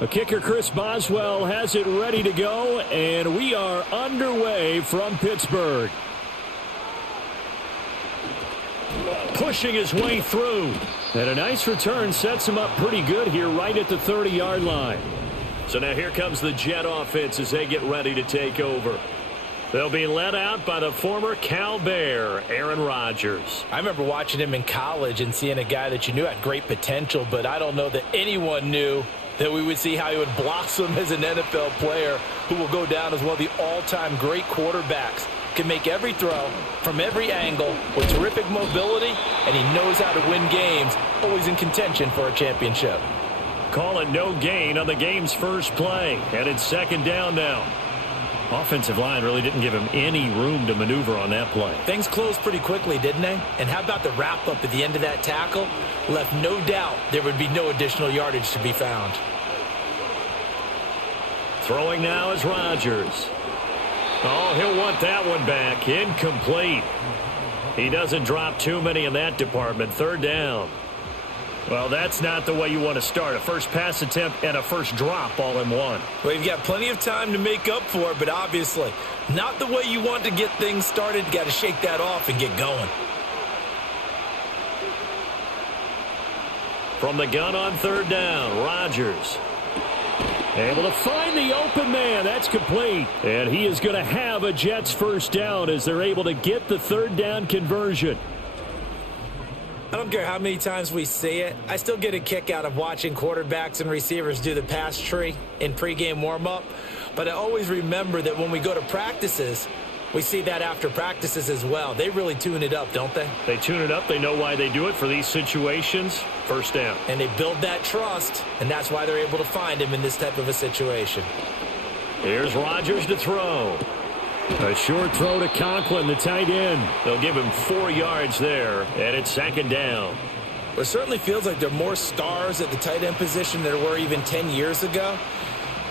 The kicker, Chris Boswell, has it ready to go, and we are underway from Pittsburgh. Pushing his way through. And a nice return sets him up pretty good here right at the 30-yard line. So now here comes the Jet offense as they get ready to take over. They'll be led out by the former Cal Bear, Aaron Rodgers. I remember watching him in college and seeing a guy that you knew had great potential, but I don't know that anyone knew that we would see how he would blossom as an NFL player who will go down as one of the all-time great quarterbacks. Can make every throw from every angle with terrific mobility, and he knows how to win games, always in contention for a championship. Call it no gain on the game's first play, and it's second down now. Offensive line really didn't give him any room to maneuver on that play. Things closed pretty quickly, didn't they? And how about the wrap-up at the end of that tackle? Left no doubt there would be no additional yardage to be found. Throwing now is Rodgers. Oh, he'll want that one back. Incomplete. He doesn't drop too many in that department. Third down. Well, that's not the way you want to start. A first pass attempt and a first drop all in one. Well, you've got plenty of time to make up for it, but obviously not the way you want to get things started. You got to shake that off and get going. From the gun on third down, Rodgers. Able to find the open man. That's complete. And he is going to have a Jets first down as they're able to get the third down conversion. I don't care how many times we see it. I still get a kick out of watching quarterbacks and receivers do the pass tree in pregame warm-up. But I always remember that when we go to practices, we see that after practices as well. They really tune it up, don't they? They tune it up. They know why they do it for these situations. First down. And they build that trust, and that's why they're able to find him in this type of a situation. Here's Rodgers to throw. A short throw to Conklin, the tight end. They'll give him 4 yards there, and it's second down. Well, it certainly feels like there are more stars at the tight end position than there were even 10 years ago.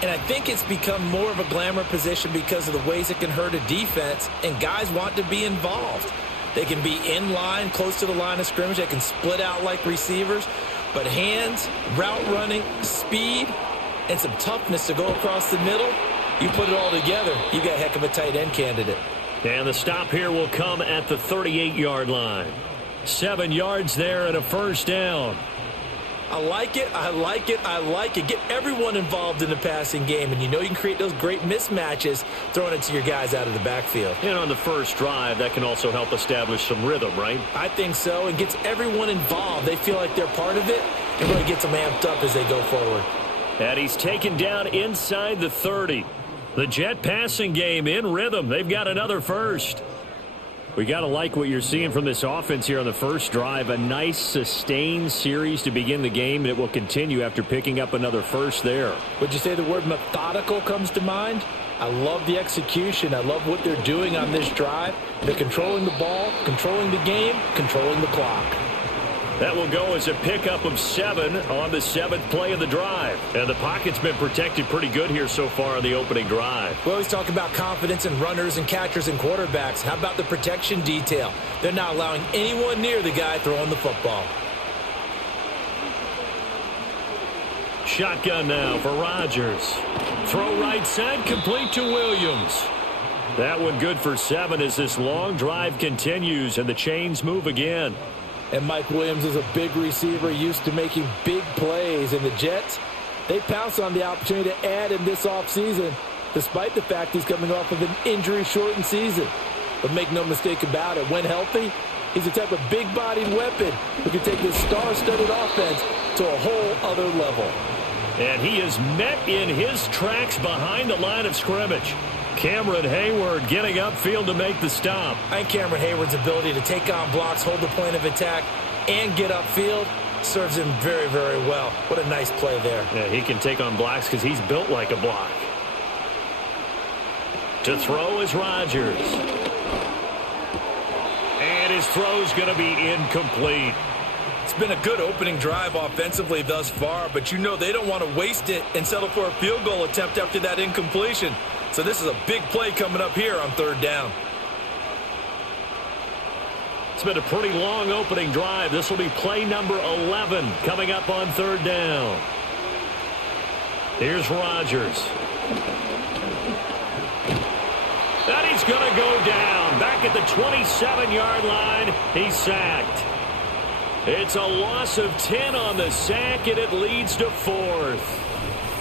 And I think it's become more of a glamour position because of the ways it can hurt a defense, and guys want to be involved. They can be in line, close to the line of scrimmage. They can split out like receivers. But hands, route running, speed, and some toughness to go across the middle, you put it all together, you got a heck of a tight end candidate. And the stop here will come at the 38-yard line. 7 yards there and a first down. I like it, I like it, I like it. Get everyone involved in the passing game, and you know you can create those great mismatches throwing it to your guys out of the backfield. And on the first drive, that can also help establish some rhythm, right? I think so, and gets everyone involved. They feel like they're part of it, and really gets them amped up as they go forward. And he's taken down inside the 30. The Jet passing game in rhythm. They've got another first. We got to like what you're seeing from this offense here on the first drive. A nice sustained series to begin the game, and it will continue after picking up another first there. Would you say the word methodical comes to mind? I love the execution. I love what they're doing on this drive. They're controlling the ball, controlling the game, controlling the clock. That will go as a pickup of 7 on the 7th play of the drive. And the pocket's been protected pretty good here so far on the opening drive. We always talk about confidence in runners and catchers and quarterbacks. How about the protection detail? They're not allowing anyone near the guy throwing the football. Shotgun now for Rodgers. Throw right side, complete to Williams. That one good for 7 as this long drive continues and the chains move again. And Mike Williams is a big receiver used to making big plays. And the Jets, they pounce on the opportunity to add in this offseason, despite the fact he's coming off of an injury-shortened season. But make no mistake about it, when healthy, he's the type of big-bodied weapon who can take this star-studded offense to a whole other level. And he is met in his tracks behind the line of scrimmage. Cameron Hayward getting upfield to make the stop. I think Cameron Hayward's ability to take on blocks, hold the point of attack, and get upfield serves him very, very well. What a nice play there. Yeah, he can take on blocks because he's built like a block. To throw is Rodgers. And his throw's going to be incomplete. It's been a good opening drive offensively thus far, but you know they don't want to waste it and settle for a field goal attempt after that incompletion. So this is a big play coming up here on third down. It's been a pretty long opening drive. This will be play number 11 coming up on third down. Here's Rodgers. And he's going to go down. Back at the 27-yard line, he's sacked. It's a loss of 10 on the sack, and it leads to 4th.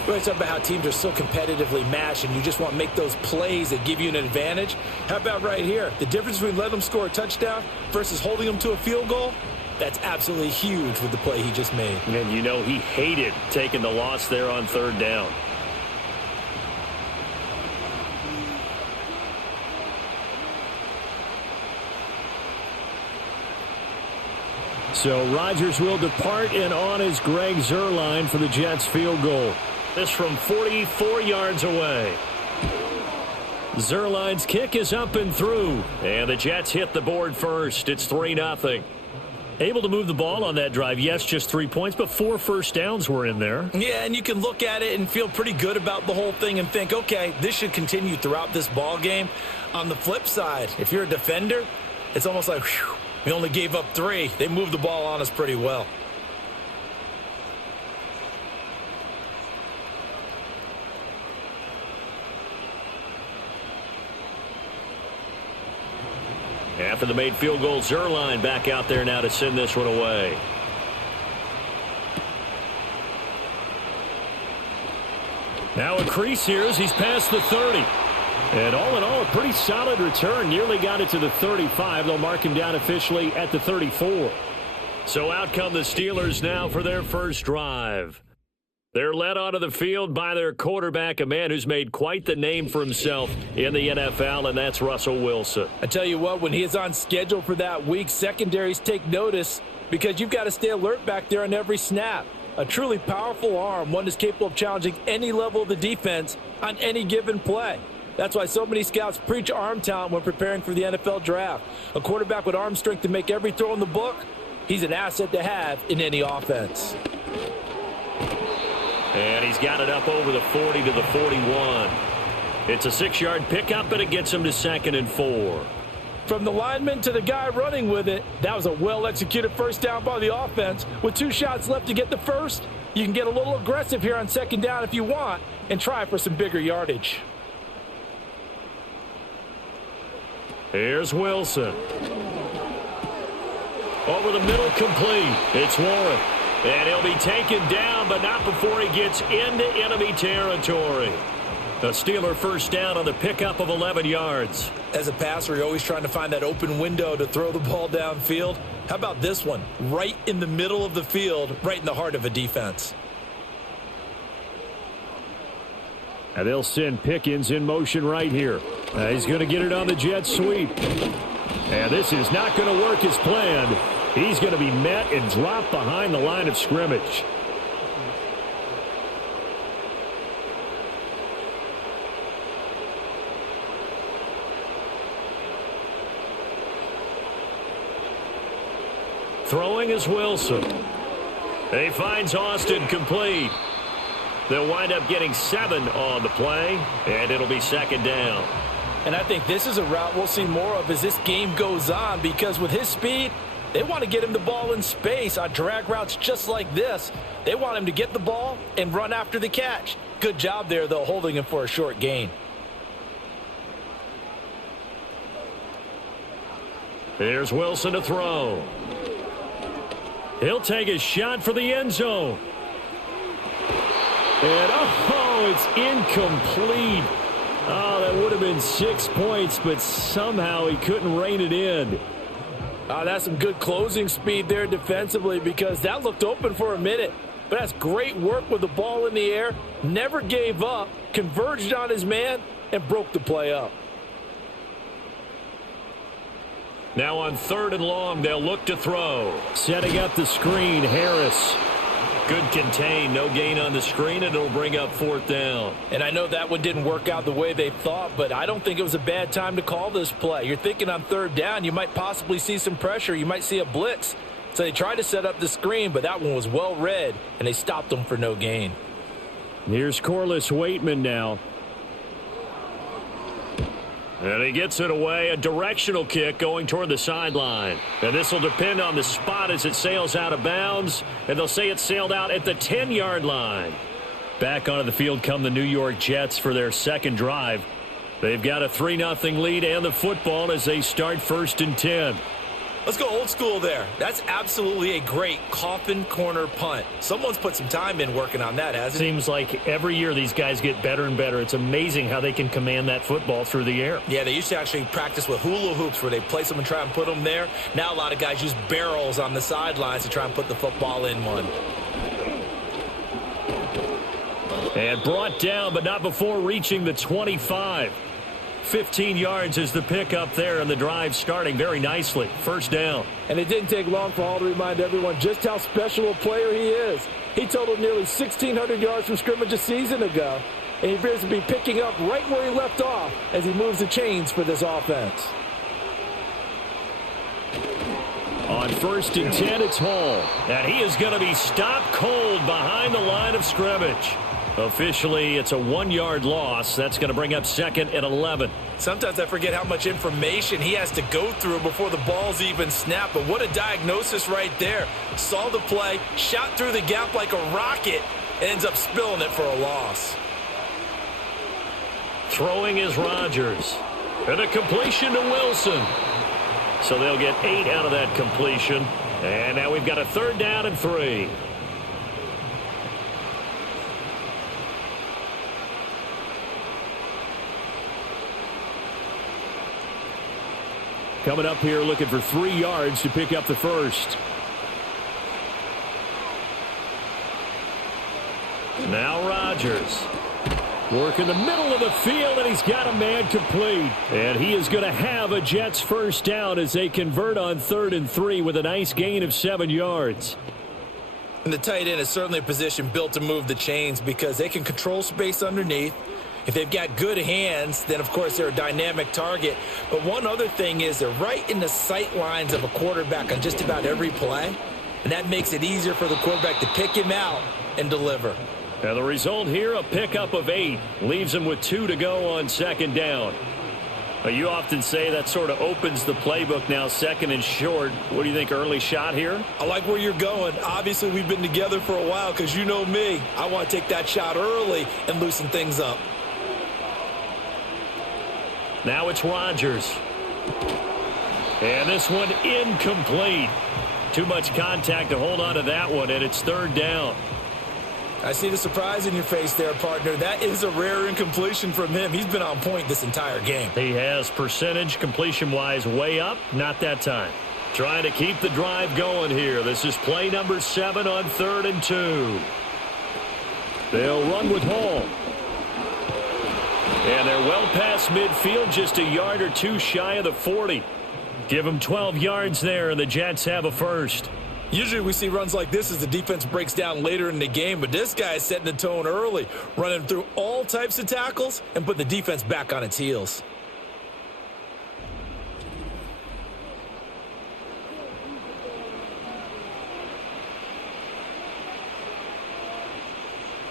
We're talking about how teams are so competitively matched, and you just want to make those plays that give you an advantage. How about right here? The difference between letting them score a touchdown versus holding them to a field goal, that's absolutely huge with the play he just made. And you know he hated taking the loss there on 3rd down. So Rodgers will depart, and on is Greg Zuerlein for the Jets field goal. This from 44 yards away. Zuerlein's kick is up and through, and the Jets hit the board first. It's 3-0. Able to move the ball on that drive. Yes, just 3 points, but 4 first downs were in there. Yeah, and you can look at it and feel pretty good about the whole thing and think, okay, this should continue throughout this ball game. On the flip side, if you're a defender, it's almost like, whew, we only gave up 3. They moved the ball on us pretty well. After the made field goal, Zuerlein back out there now to send this one away. Now a crease here as he's past the 30. And all in all, a pretty solid return. Nearly got it to the 35. They'll mark him down officially at the 34. So out come the Steelers now for their first drive. They're led onto the field by their quarterback, a man who's made quite the name for himself in the NFL, and that's Russell Wilson. I tell you what, when he is on schedule for that week, secondaries take notice because you've got to stay alert back there on every snap. A truly powerful arm, one that's capable of challenging any level of the defense on any given play. That's why so many scouts preach arm talent when preparing for the NFL draft. A quarterback with arm strength to make every throw in the book, he's an asset to have in any offense. And he's got it up over the 40 to the 41. It's a 6-yard pickup, but it gets him to 2nd and 4. From the lineman to the guy running with it, that was a well-executed first down by the offense. With 2 shots left to get the first, you can get a little aggressive here on 2nd down if you want and try for some bigger yardage. Here's Wilson. Over the middle, complete. It's Warren. And he'll be taken down, but not before he gets into enemy territory. A Steeler first down on the pickup of 11 yards. As a passer, you're always trying to find that open window to throw the ball downfield. How about this one? Right in the middle of the field, right in the heart of a defense. And they'll send Pickens in motion right here. He's going to get it on the jet sweep. And this is not going to work as planned. He's going to be met and dropped behind the line of scrimmage. Throwing is Wilson. He finds Austin complete. They'll wind up getting 7 on the play, and it'll be 2nd down. And I think this is a route we'll see more of as this game goes on, because with his speed, they want to get him the ball in space on drag routes just like this. They want him to get the ball and run after the catch. Good job there, though, holding him for a short gain. Here's Wilson to throw. He'll take a shot for the end zone. And, oh, it's incomplete. Oh, that would have been 6 points, but somehow he couldn't rein it in. That's some good closing speed there defensively, because that looked open for a minute. But that's great work with the ball in the air. Never gave up, converged on his man, and broke the play up. Now on 3rd and long, they'll look to throw. Setting up the screen, Harris. Good contain, no gain on the screen, and it'll bring up 4th down. And I know that one didn't work out the way they thought, but I don't think it was a bad time to call this play. You're thinking on 3rd down, you might possibly see some pressure. You might see a blitz. So they tried to set up the screen, but that one was well read, and they stopped them for no gain. Here's Corliss Waitman now. And he gets it away, a directional kick going toward the sideline. And this will depend on the spot as it sails out of bounds. And they'll say it sailed out at the 10-yard line. Back onto the field come the New York Jets for their second drive. They've got a 3-0 lead and the football as they start 1st and 10. Let's go old school there. That's absolutely a great coffin corner punt. Someone's put some time in working on that, hasn't it? Seems like every year these guys get better and better. It's amazing how they can command that football through the air. Yeah, they used to actually practice with hula hoops where they place them and try and put them there. Now a lot of guys use barrels on the sidelines to try and put the football in one. And brought down, but not before reaching the 25. 15 yards is the pickup there, and the drive starting very nicely. 1st down. And it didn't take long for Hall to remind everyone just how special a player he is. He totaled nearly 1,600 yards from scrimmage a season ago, and he appears to be picking up right where he left off as he moves the chains for this offense. On 1st and 10, it's Hall. And he is going to be stopped cold behind the line of scrimmage. Officially, it's a 1-yard loss. That's going to bring up 2nd and 11. Sometimes I forget how much information he has to go through before the ball's even snapped. But what a diagnosis right there. Saw the play, shot through the gap like a rocket, ends up spilling it for a loss. Throwing is Rodgers. And a completion to Wilson. So they'll get 8 out of that completion. And now we've got a 3rd down and 3. Coming up here looking for 3 yards to pick up the first. Now Rodgers. Work in the middle of the field, and he's got a man complete. And he is going to have a Jets first down as they convert on 3rd and 3 with a nice gain of 7 yards. And the tight end is certainly a position built to move the chains because they can control space underneath. If they've got good hands, then, of course, they're a dynamic target. But one other thing is they're right in the sight lines of a quarterback on just about every play. And that makes it easier for the quarterback to pick him out and deliver. And the result here, a pickup of 8. Leaves him with 2 to go on 2nd down. But you often say that sort of opens the playbook now, 2nd and short. What do you think, early shot here? I like where you're going. Obviously, we've been together for a while because you know me. I want to take that shot early and loosen things up. Now it's Rodgers. And this one incomplete. Too much contact to hold on to that one, and it's 3rd down. I see the surprise in your face there, partner. That is a rare incompletion from him. He's been on point this entire game. He has percentage completion-wise way up. Not that time. Trying to keep the drive going here. This is play number 7 on 3rd and 2. They'll run with Hall. And they're well past midfield, just a yard or 2 shy of the 40. Give them 12 yards there, and the Jets have a first. Usually we see runs like this as the defense breaks down later in the game, but this guy is setting the tone early, running through all types of tackles and putting the defense back on its heels.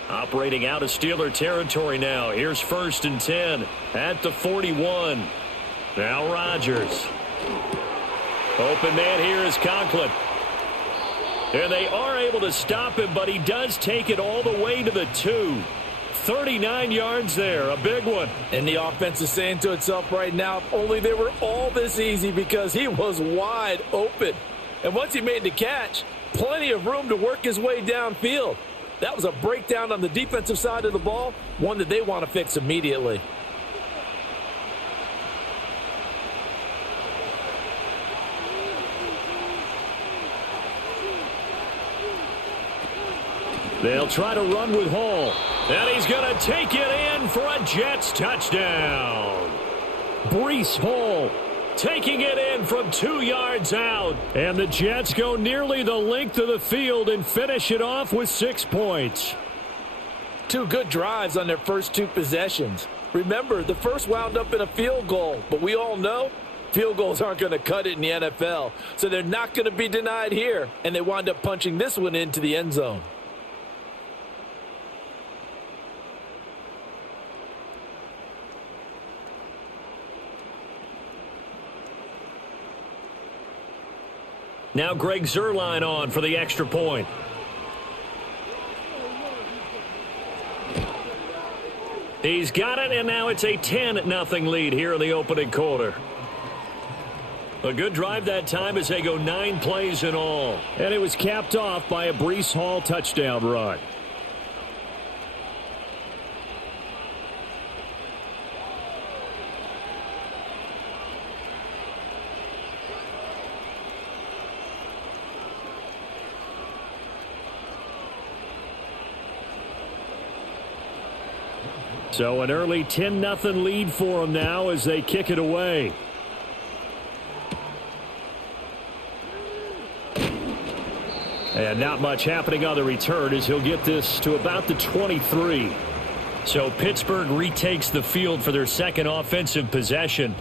Operating out of Steeler territory now. Here's 1st and 10 at the 41. Now Rodgers. Open man here is Conklin. And they are able to stop him, but he does take it all the way to the 2. 39 yards there, a big one. And the offense is saying to itself right now, if only they were all this easy, because he was wide open. And once he made the catch, plenty of room to work his way downfield. That was a breakdown on the defensive side of the ball, one that they want to fix immediately. They'll try to run with Hall. And he's going to take it in for a Jets touchdown. Breece Hall taking it in from 2 yards out. And the Jets go nearly the length of the field and finish it off with 6 points. 2 good drives on their first 2 possessions. Remember, the first wound up in a field goal, but we all know field goals aren't going to cut it in the NFL. So they're not going to be denied here, and they wind up punching this one into the end zone. Now Greg Zuerlein on for the extra point. He's got it, and now it's a 10-0 lead here in the opening quarter. A good drive that time as they go 9 plays in all. And it was capped off by a Breece Hall touchdown run. So an early 10-0 lead for them now as they kick it away. And not much happening on the return as he'll get this to about the 23. So Pittsburgh retakes the field for their second offensive possession.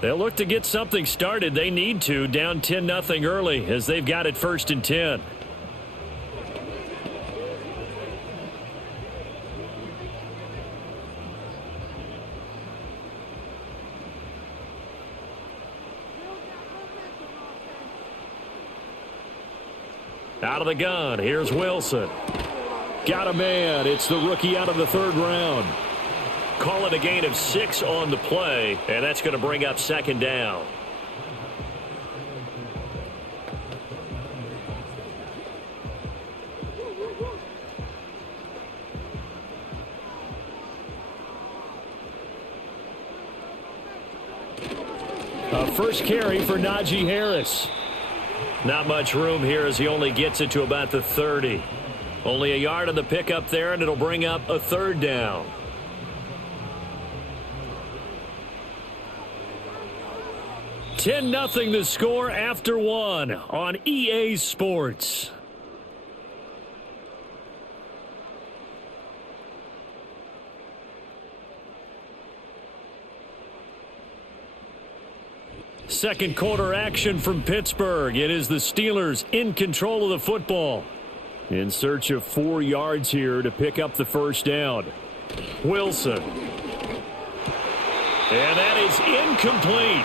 They'll look to get something started. They need to, down 10-0 early as they've got it 1st and 10. Out of the gun, here's Wilson. Got a man. It's the rookie out of the 3rd round. Call it a gain of 6 on the play, and that's going to bring up 2nd down. A first carry for Najee Harris. Not much room here as he only gets it to about the 30. Only a yard on the pickup there, and it'll bring up a 3rd down. $10-0 the score after 1 on EA Sports. Second quarter action from Pittsburgh. It is the Steelers in control of the football. In search of 4 yards here to pick up the 1st down. Wilson. And that is incomplete.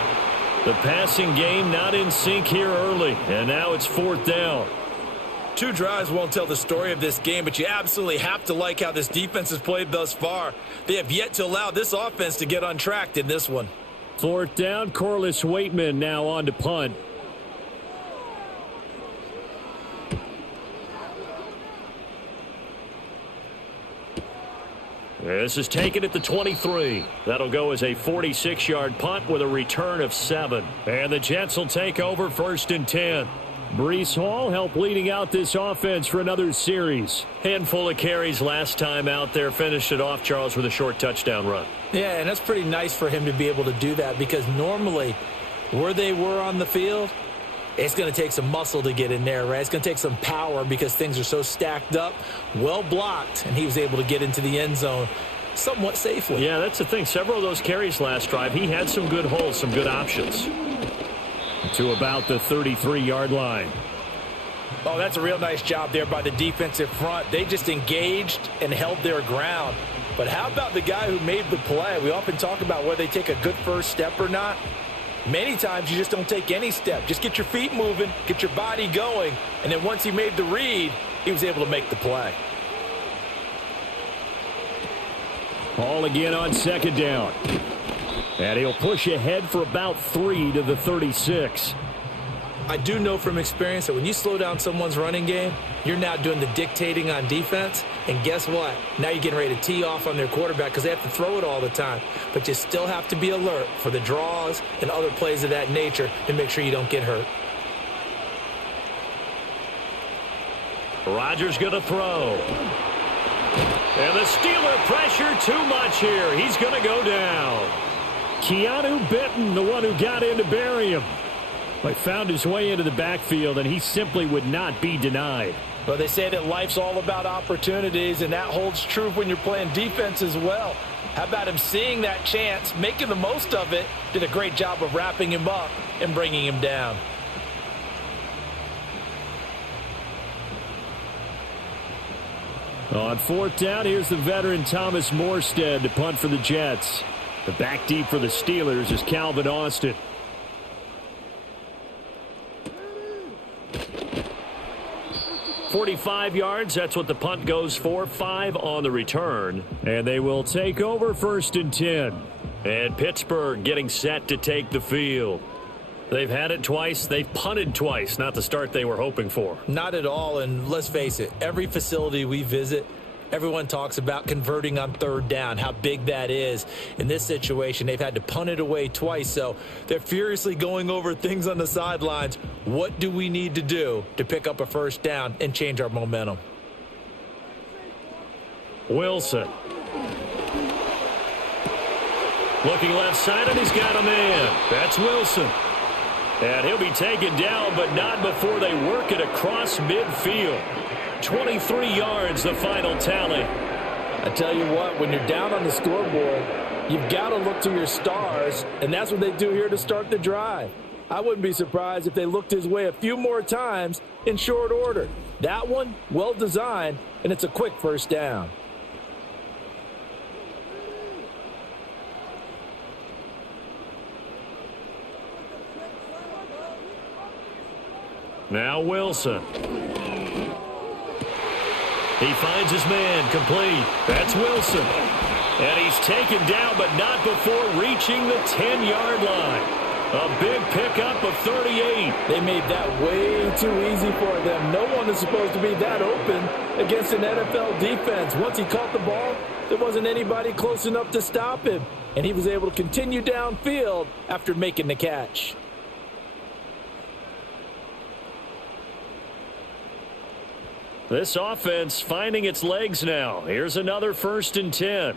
The passing game not in sync here early. And now it's 4th down. 2 drives won't tell the story of this game, but you absolutely have to like how this defense has played thus far. They have yet to allow this offense to get untracked in this one. 4th down, Corliss Waitman now on to punt. This is taken at the 23. That'll go as a 46-yard punt with a return of 7. And the Jets will take over 1st and 10. Breece Hall helped leading out this offense for another series. Handful of carries last time out there. Finished it off, Charles, with a short touchdown run. Yeah, and that's pretty nice for him to be able to do that because normally where they were on the field, it's going to take some muscle to get in there, right? It's going to take some power because things are so stacked up, well blocked, and he was able to get into the end zone somewhat safely. Yeah, that's the thing. Several of those carries last drive, he had some good holes, some good options. To about the 33-yard line. Oh, that's a real nice job there by the defensive front. They just engaged and held their ground. But how about the guy who made the play? We often talk about whether they take a good first step or not. Many times you just don't take any step. Just get your feet moving, get your body going, and then once he made the read, he was able to make the play. Ball again on 2nd down. And he'll push ahead for about 3 to the 36. I do know from experience that when you slow down someone's running game, you're now doing the dictating on defense. And guess what? Now you're getting ready to tee off on their quarterback because they have to throw it all the time. But you still have to be alert for the draws and other plays of that nature to make sure you don't get hurt. Rodgers going to throw. And the Steeler pressure too much here. He's going to go down. Keanu Benton, the one who got in to bury him. But found his way into the backfield, and he simply would not be denied. Well, they say that life's all about opportunities, and that holds true when you're playing defense as well. How about him seeing that chance, making the most of it, did a great job of wrapping him up and bringing him down. On 4th down, here's the veteran Thomas Morstead to punt for the Jets. The back deep for the Steelers is Calvin Austin. 45 yards, that's what the punt goes for. 5 on the return. And they will take over 1st and 10. And Pittsburgh getting set to take the field. They've had it twice. They've punted twice. Not the start they were hoping for. Not at all, and let's face it, every facility we visit, everyone talks about converting on 3rd down, how big that is. In this situation, they've had to punt it away twice, so they're furiously going over things on the sidelines. What do we need to do to pick up a 1st down and change our momentum? Wilson. Looking left side, and he's got a man. That's Wilson. And he'll be taken down, but not before they work it across midfield. 23 yards, the final tally. I tell you what, when you're down on the scoreboard, you've got to look to your stars, and that's what they do here to start the drive. I wouldn't be surprised if they looked his way a few more times in short order. That one, well designed, and it's a quick 1st down. Now Wilson. He finds his man, complete. That's Wilson. And he's taken down, but not before reaching the 10-yard line. A big pickup of 38. They made that way too easy for them. No one is supposed to be that open against an NFL defense. Once he caught the ball, there wasn't anybody close enough to stop him. And he was able to continue downfield after making the catch. This offense finding its legs now. Here's another 1st and 10.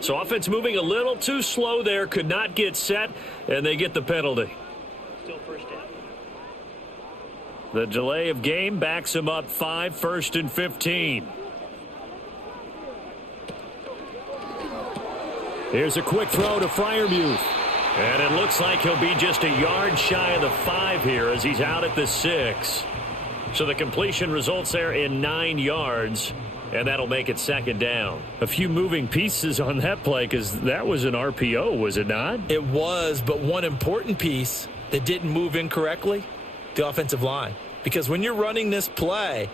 So offense moving a little too slow there. Could not get set, and they get the penalty. Still 1st down. The delay of game backs him up 5, 1st and 15. Here's a quick throw to Freiermuth. And it looks like he'll be just a yard shy of the 5 here as he's out at the 6. So the completion results there in 9 yards. And that'll make it 2nd down. A few moving pieces on that play because that was an RPO, was it not? It was, but one important piece that didn't move incorrectly, the offensive line. Because when you're running this play,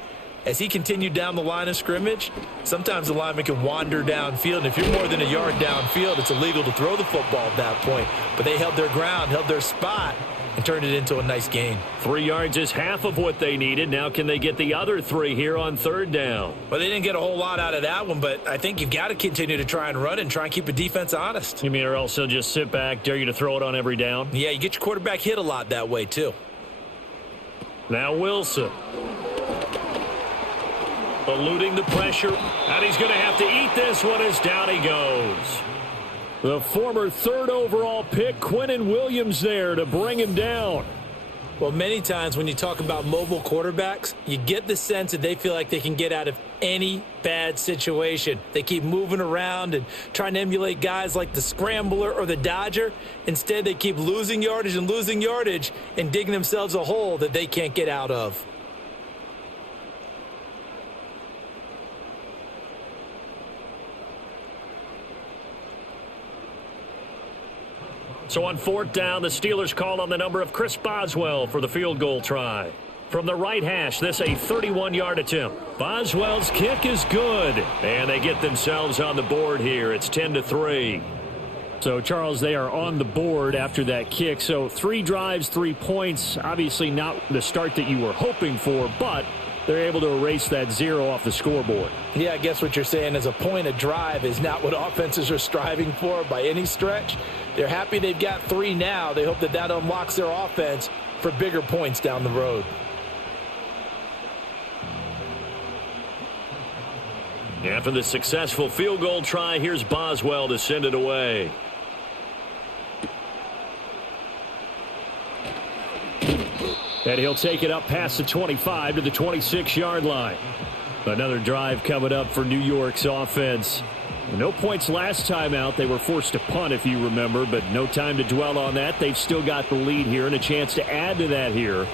as he continued down the line of scrimmage, sometimes the lineman can wander downfield. And if you're more than a yard downfield, it's illegal to throw the football at that point. But they held their ground, held their spot, and turned it into a nice gain. 3 yards is half of what they needed. Now can they get the other 3 here on 3rd down? Well, they didn't get a whole lot out of that one, but I think you've got to continue to try and run and try and keep the defense honest. You mean or else they'll just sit back, dare you to throw it on every down? Yeah, you get your quarterback hit a lot that way, too. Now Wilson. Eluding the pressure. And he's going to have to eat this one as down he goes. The former 3rd overall pick, Quinnen Williams, there to bring him down. Well, many times when you talk about mobile quarterbacks, you get the sense that they feel like they can get out of any bad situation. They keep moving around and trying to emulate guys like the Scrambler or the Dodger. Instead, they keep losing yardage and digging themselves a hole that they can't get out of. So on 4th down, the Steelers call on the number of Chris Boswell for the field goal try. From the right hash, this a 31-yard attempt. Boswell's kick is good, and they get themselves on the board here. It's 10-3. So, Charles, they are on the board after that kick. So 3 drives, 3 points. Obviously not the start that you were hoping for, but they're able to erase that 0 off the scoreboard. Yeah, I guess what you're saying is a point of drive is not what offenses are striving for by any stretch. They're happy they've got 3 now. They hope that that unlocks their offense for bigger points down the road. After the successful field goal try, here's Boswell to send it away. And he'll take it up past the 25 to the 26-yard line. Another drive coming up for New York's offense. No points last time out. They were forced to punt, if you remember, but no time to dwell on that. They've still got the lead here and a chance to add to that here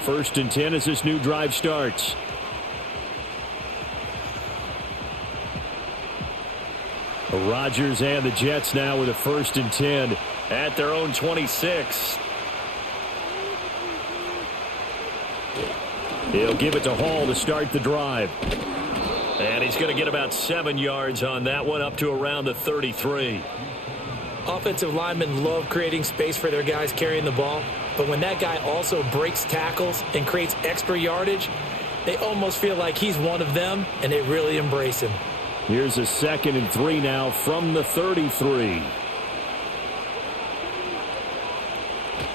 First and 10 as this new drive starts. Rodgers and the Jets now with a first and 10 at their own 26. He'll give it to Hall to start the drive. And he's going to get about 7 yards on that one, up to around the 33. Offensive linemen love creating space for their guys carrying the ball, but when that guy also breaks tackles and creates extra yardage, they almost feel like he's one of them, and they really embrace him. Here's a 2nd and 3 now from the 33.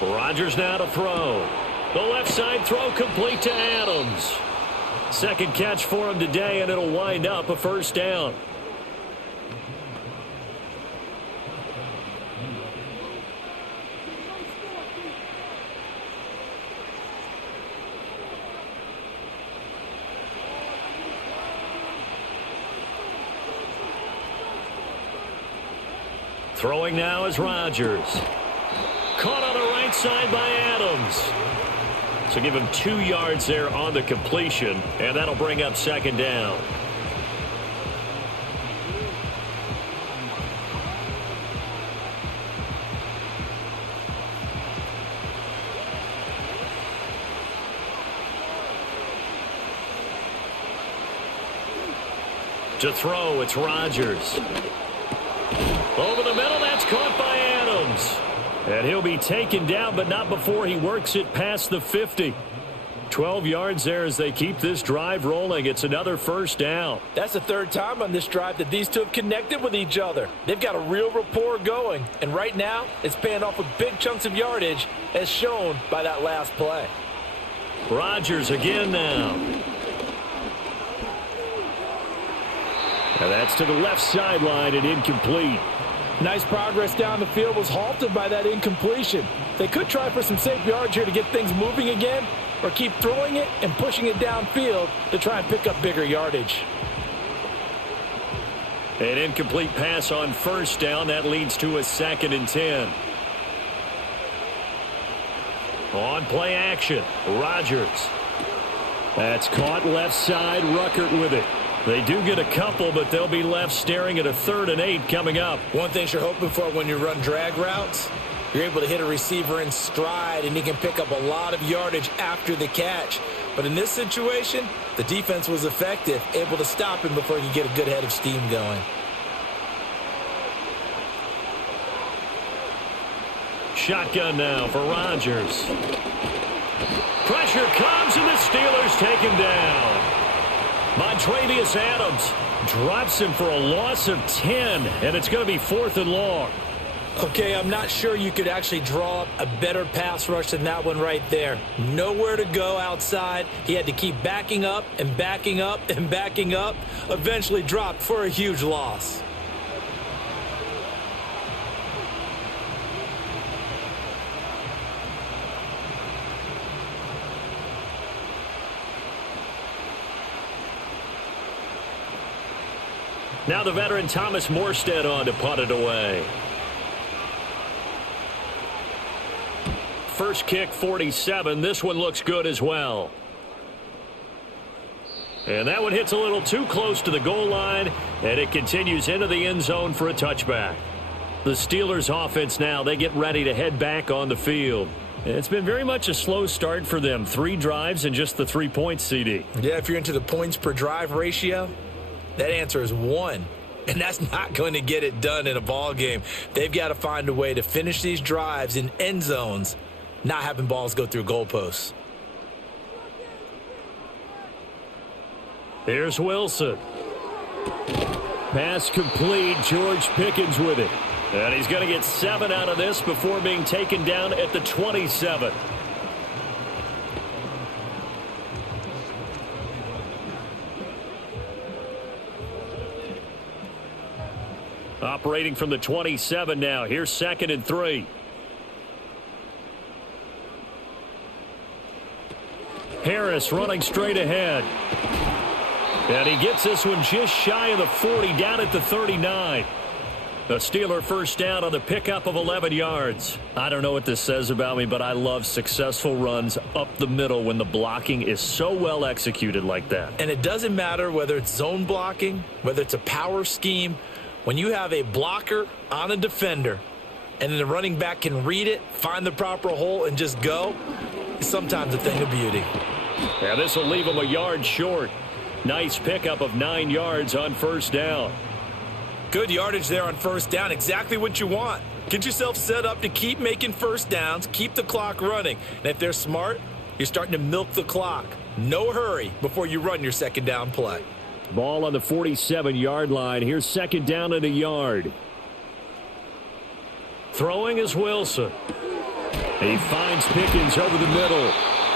Rodgers now to throw. The left side throw complete to Adams. Second catch for him today, and it'll wind up a first down. Throwing now is Rodgers. Caught on the right side by Adams. So give him 2 yards there on the completion, and that'll bring up second down. To throw, it's Rodgers. Over the middle, that's caught by Adams. And he'll be taken down, but not before he works it past the 50. 12 yards there as they keep this drive rolling. It's another first down. That's the third time on this drive that these two have connected with each other. They've got a real rapport going, and right now it's paying off with big chunks of yardage as shown by that last play. Rodgers again now. And that's to the left sideline and incomplete. Nice progress down the field was halted by that incompletion. They could try for some safe yards here to get things moving again, or keep throwing it and pushing it downfield to try and pick up bigger yardage. An incomplete pass on first down. That leads to a 2nd and 10. On play action, Rodgers. That's caught left side, Ruckert with it. They do get a couple, but they'll be left staring at a 3rd and 8 coming up. One thing you're hoping for when you run drag routes, you're able to hit a receiver in stride, and he can pick up a lot of yardage after the catch. But in this situation, the defense was effective, able to stop him before he could get a good head of steam going. Shotgun now for Rodgers. Pressure comes, and the Steelers take him down. Montravius Adams drops him for a loss of 10, and it's going to be 4th and long. Okay, I'm not sure you could actually draw up a better pass rush than that one right there. Nowhere to go outside. He had to keep backing up and backing up and backing up. Eventually dropped for a huge loss. Now the veteran Thomas Morstead on to punt it away. First kick, 47. This one looks good as well. And that one hits a little too close to the goal line, and it continues into the end zone for a touchback. The Steelers offense now, they get ready to head back on the field. It's been very much a slow start for them. 3 drives and just the 3 points, CD. Yeah, if you're into the points per drive ratio, that answer is 1. And that's not going to get it done in a ball game. They've got to find a way to finish these drives in end zones, not having balls go through goalposts. Here's Wilson. Pass complete. George Pickens with it. And he's going to get 7 out of this before being taken down at the 27. Operating from the 27 now. Here's 2nd and 3. Harris running straight ahead. And he gets this one just shy of the 40, down at the 39. A Steeler first down on the pickup of 11 yards. I don't know what this says about me, but I love successful runs up the middle when the blocking is so well executed like that. And it doesn't matter whether it's zone blocking, whether it's a power scheme. When you have a blocker on a defender and then the running back can read it, find the proper hole, and just go, it's sometimes a thing of beauty. Yeah, this will leave him a yard short. Nice pickup of 9 yards on first down. Good yardage there on first down. Exactly what you want. Get yourself set up to keep making first downs, keep the clock running. And if they're smart, you're starting to milk the clock. No hurry before you run your second down play. Ball on the 47-yard line. Here's second down and a yard. Throwing is Wilson. He finds Pickens over the middle.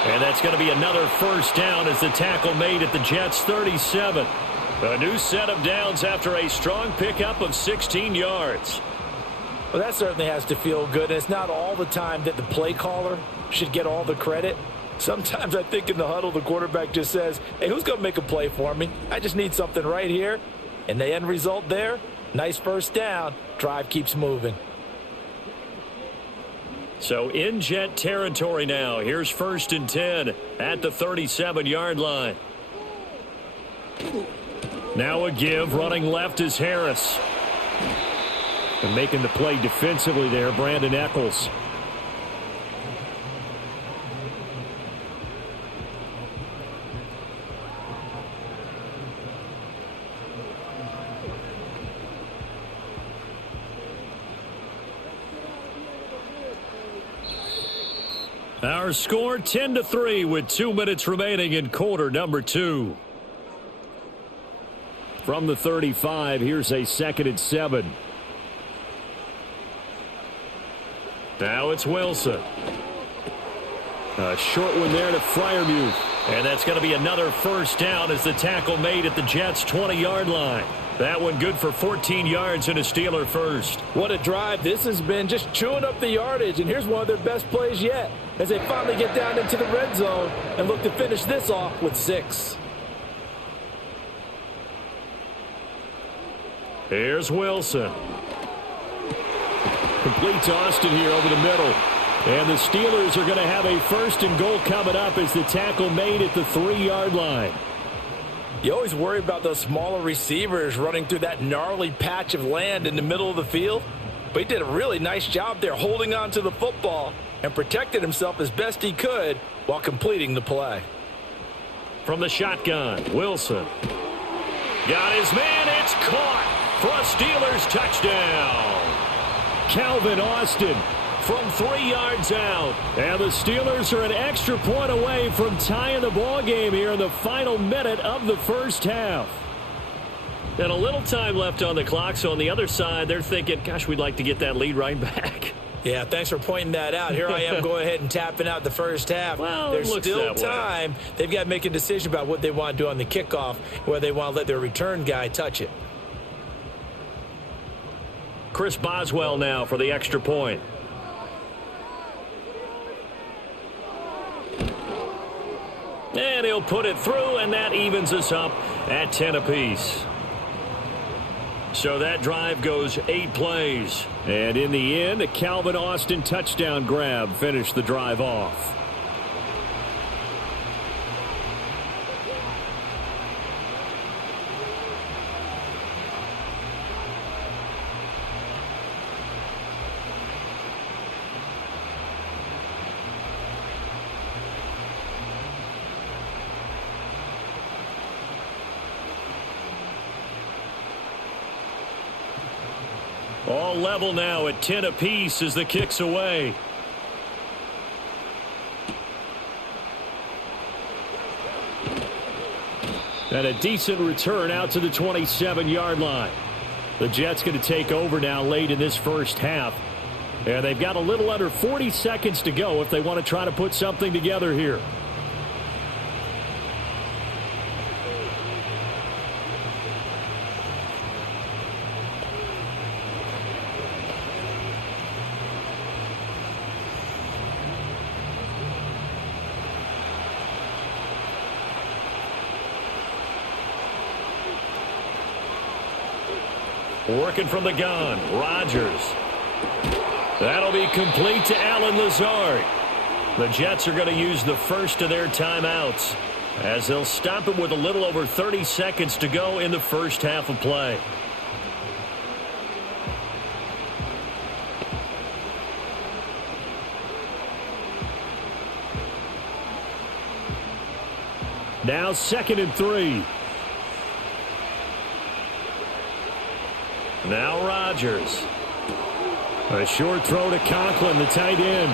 And that's going to be another first down as the tackle made at the Jets' 37. A new set of downs after a strong pickup of 16 yards. Well, that certainly has to feel good. It's not all the time that the play caller should get all the credit. Sometimes I think in the huddle, the quarterback just says, hey, who's going to make a play for me? I just need something right here. And the end result there, nice first down. Drive keeps moving. So in Jet territory now. Here's first and 10 at the 37-yard line. Now a give. Running left is Harris. And making the play defensively there, Brandon Eccles. Our score 10-3 with 2 minutes remaining in quarter number 2. From the 35, here's a second and 7. Now it's Wilson. A short one there to Freiermuth. And that's going to be another first down as the tackle made at the Jets' 20-yard line. That one good for 14 yards and a Steeler first. What a drive this has been, just chewing up the yardage. And here's one of their best plays yet as they finally get down into the red zone and look to finish this off with 6. Here's Wilson. Complete to Austin here over the middle. And the Steelers are going to have a first and goal coming up as the tackle made at the 3-yard line. You always worry about those smaller receivers running through that gnarly patch of land in the middle of the field. But he did a really nice job there holding on to the football and protected himself as best he could while completing the play. From the shotgun, Wilson. Got his man. It's caught for a Steelers touchdown. Calvin Austin from 3 yards out. And the Steelers are an extra point away from tying the ball game here in the final minute of the first half. And a little time left on the clock, so on the other side, they're thinking, gosh, we'd like to get that lead right back. Yeah, thanks for pointing that out. Here I am going ahead and tapping out the first half. Well, there's still time. They've got to make a decision about what they want to do on the kickoff, whether they want to let their return guy touch it. Chris Boswell now for the extra point. And he'll put it through, and that evens us up at 10 apiece. So that drive goes 8 plays. And in the end, a Calvin Austin touchdown grab finished the drive off. All level now at 10 apiece as the kick's away. And a decent return out to the 27-yard line. The Jets going to take over now late in this first half. And they've got a little under 40 seconds to go if they want to try to put something together here. Working from the gun, Rodgers. That'll be complete to Allen Lazard. The Jets are going to use the first of their timeouts as they'll stop it with a little over 30 seconds to go in the first half of play. Now 2nd and 3. Now Rodgers. A short throw to Conklin, the tight end.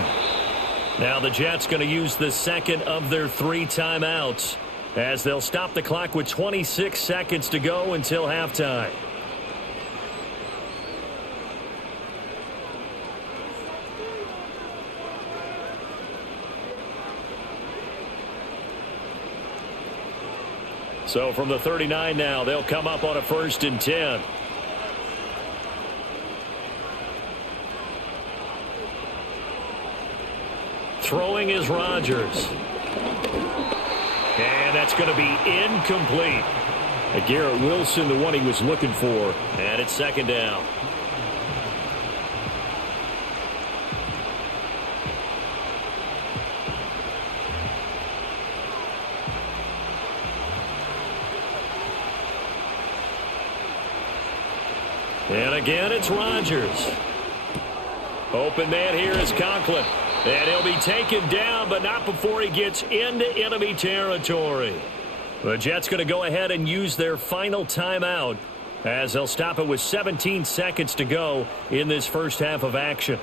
Now the Jets going to use the second of their 3 timeouts as they'll stop the clock with 26 seconds to go until halftime. So from the 39 now, they'll come up on a 1st and 10. Throwing is Rodgers. And that's going to be incomplete. Garrett Wilson, the one he was looking for. And it's 2nd down. And again, it's Rodgers. Open man here is Conklin. And he'll be taken down, but not before he gets into enemy territory. The Jets going to go ahead and use their final timeout as they'll stop it with 17 seconds to go in this first half of action.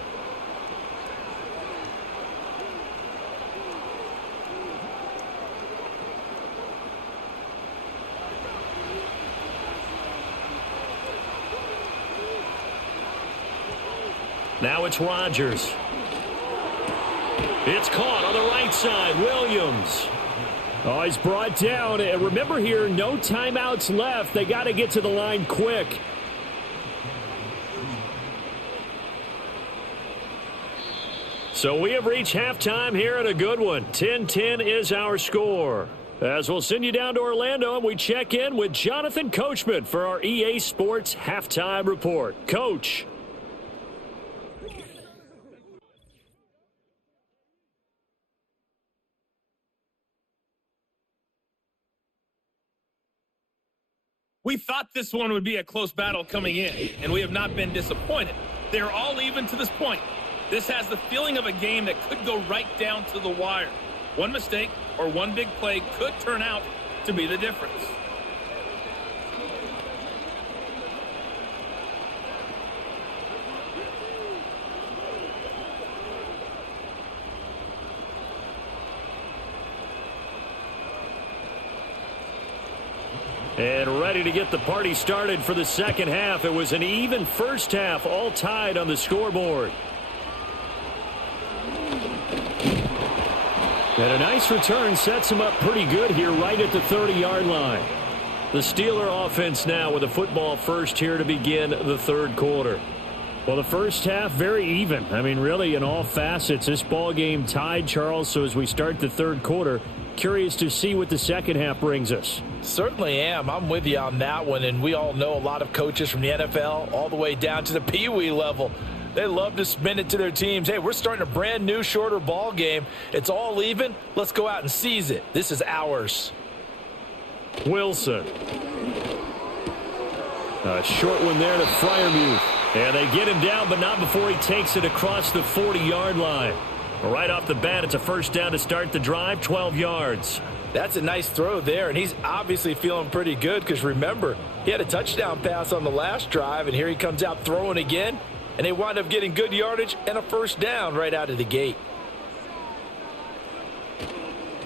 Now it's Rodgers. It's caught on the right side. Williams. Oh, he's brought down. And remember here, no timeouts left. They got to get to the line quick. So we have reached halftime here at a good one. 10-10 is our score. As we'll send you down to Orlando and we check in with Jonathan Coachman for our EA Sports Halftime Report. Coach. We thought this one would be a close battle coming in, and we have not been disappointed. They're all even to this point. This has the feeling of a game that could go right down to the wire. One mistake or one big play could turn out to be the difference. And ready to get the party started for the second half. It was an even first half, all tied on the scoreboard. And a nice return sets him up pretty good here right at the 30-yard line. The Steeler offense now with a football first here to begin the third quarter. Well, the first half, very even. I mean, really, in all facets, this ball game tied, Charles. So as we start the third quarter, curious to see what the second half brings us. Certainly am. I'm with you on that one, and we all know a lot of coaches from the NFL all the way down to the Pee Wee level. They love to spin it to their teams. Hey, we're starting a brand new, shorter ball game. It's all even. Let's go out and seize it. This is ours. Wilson. A short one there to Freiermuth. And they get him down, but not before he takes it across the 40-yard line. Right off the bat, it's a first down to start the drive, 12 yards. That's a nice throw there, and he's obviously feeling pretty good because, remember, he had a touchdown pass on the last drive, and here he comes out throwing again, and they wind up getting good yardage and a first down right out of the gate.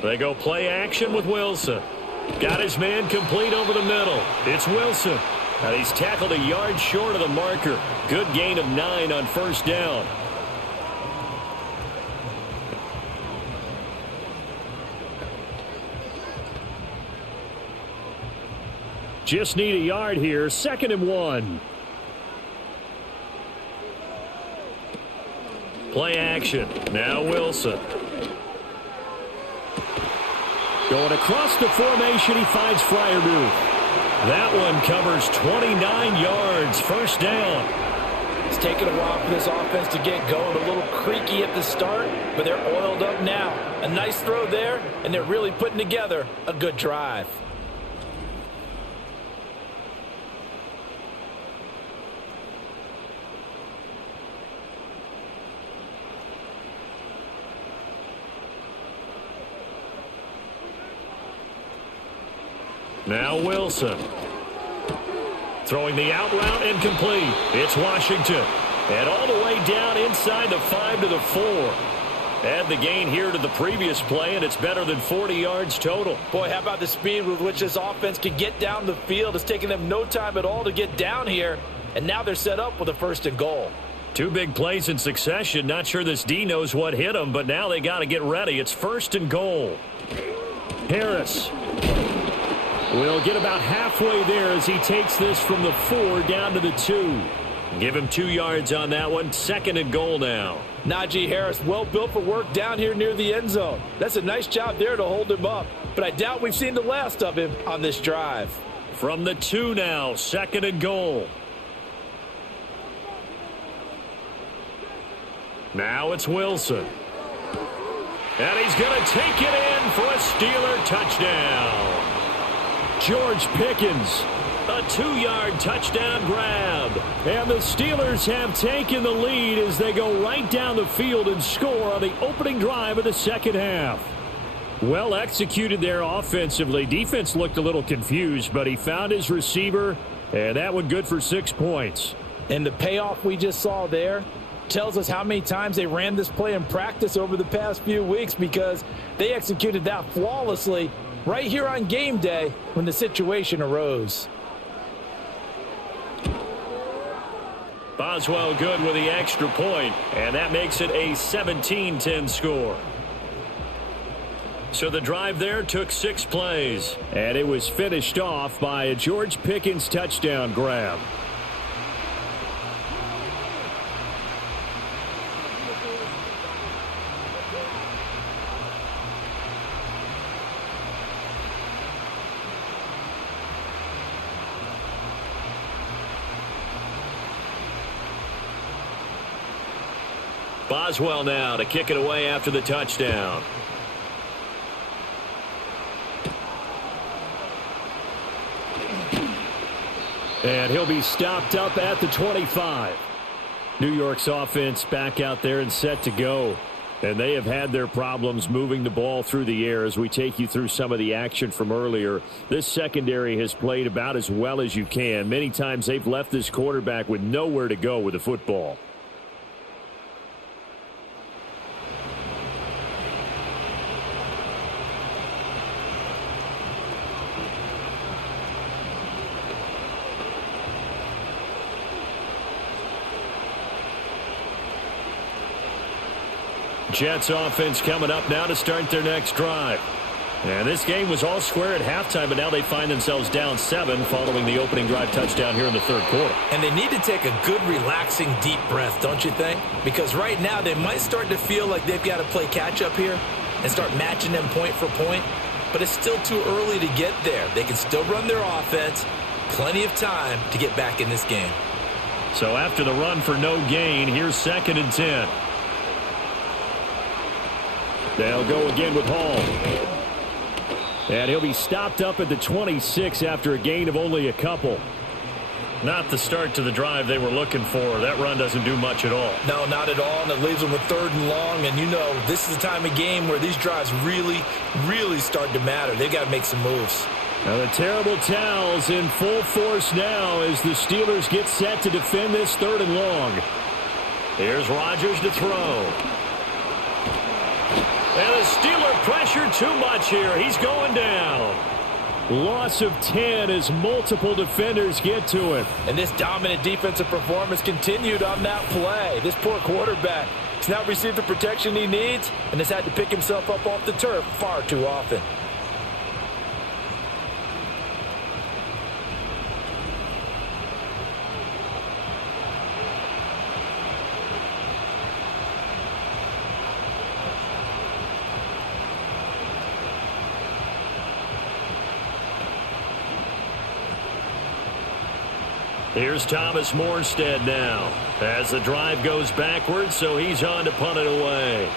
They go play action with Wilson. Got his man complete over the middle. It's Wilson. And he's tackled a yard short of the marker. Good gain of 9 on first down. Just need a yard here. 2nd and 1. Play action. Now Wilson. Going across the formation, he finds Freiermuth. That one covers 29 yards, first down. It's taken a while for this offense to get going. A little creaky at the start, but they're oiled up now. A nice throw there, and they're really putting together a good drive. Now Wilson. Throwing the out route incomplete. It's Washington. And all the way down inside the 5 to the 4. Add the gain here to the previous play, and it's better than 40 yards total. Boy, how about the speed with which this offense can get down the field? It's taken them no time at all to get down here, and now they're set up with a 1st and goal. 2 big plays in succession. Not sure this D knows what hit them, but now they got to get ready. It's 1st and goal. Harris will get about halfway there as he takes this from the 4 down to the 2. Give him 2 yards on that one. 2nd and goal now. Najee Harris, well built for work down here near the end zone. That's a nice job there to hold him up, but I doubt we've seen the last of him on this drive. From the 2 now, 2nd and goal. Now it's Wilson. And he's going to take it in for a Steeler touchdown. George Pickens, a 2-yard touchdown grab. And the Steelers have taken the lead as they go right down the field and score on the opening drive of the second half. Well executed there offensively. Defense looked a little confused, but he found his receiver, and that one good for 6 points. And the payoff we just saw there tells us how many times they ran this play in practice over the past few weeks, because they executed that flawlessly right here on game day when the situation arose. Boswell good with the extra point, and that makes it a 17-10 score. So the drive there took 6 plays, and it was finished off by a George Pickens touchdown grab. Boswell now to kick it away after the touchdown. And he'll be stopped up at the 25. New York's offense back out there and set to go. And they have had their problems moving the ball through the air as we take you through some of the action from earlier. This secondary has played about as well as you can. Many times they've left this quarterback with nowhere to go with the football. Jets offense coming up now to start their next drive. And this game was all square at halftime, but now they find themselves down 7 following the opening drive touchdown here in the 3rd quarter. And they need to take a good, relaxing, deep breath, don't you think? Because right now they might start to feel like they've got to play catch-up here and start matching them point for point. But it's still too early to get there. They can still run their offense. Plenty of time to get back in this game. So after the run for no gain, here's 2nd and 10. They'll go again with Hall. And he'll be stopped up at the 26 after a gain of only a couple. Not the start to the drive they were looking for. That run doesn't do much at all. No, not at all, and it leaves them with 3rd and long. And you know, this is the time of game where these drives really, really start to matter. They've got to make some moves. Now the terrible towels in full force now as the Steelers get set to defend this 3rd and long. Here's Rodgers to throw. And the Steeler pressure too much here. He's going down. Loss of 10 as multiple defenders get to him. And this dominant defensive performance continued on that play. This poor quarterback has now received the protection he needs and has had to pick himself up off the turf far too often. Here's Thomas Morstead now as the drive goes backwards, so he's on to punt it away.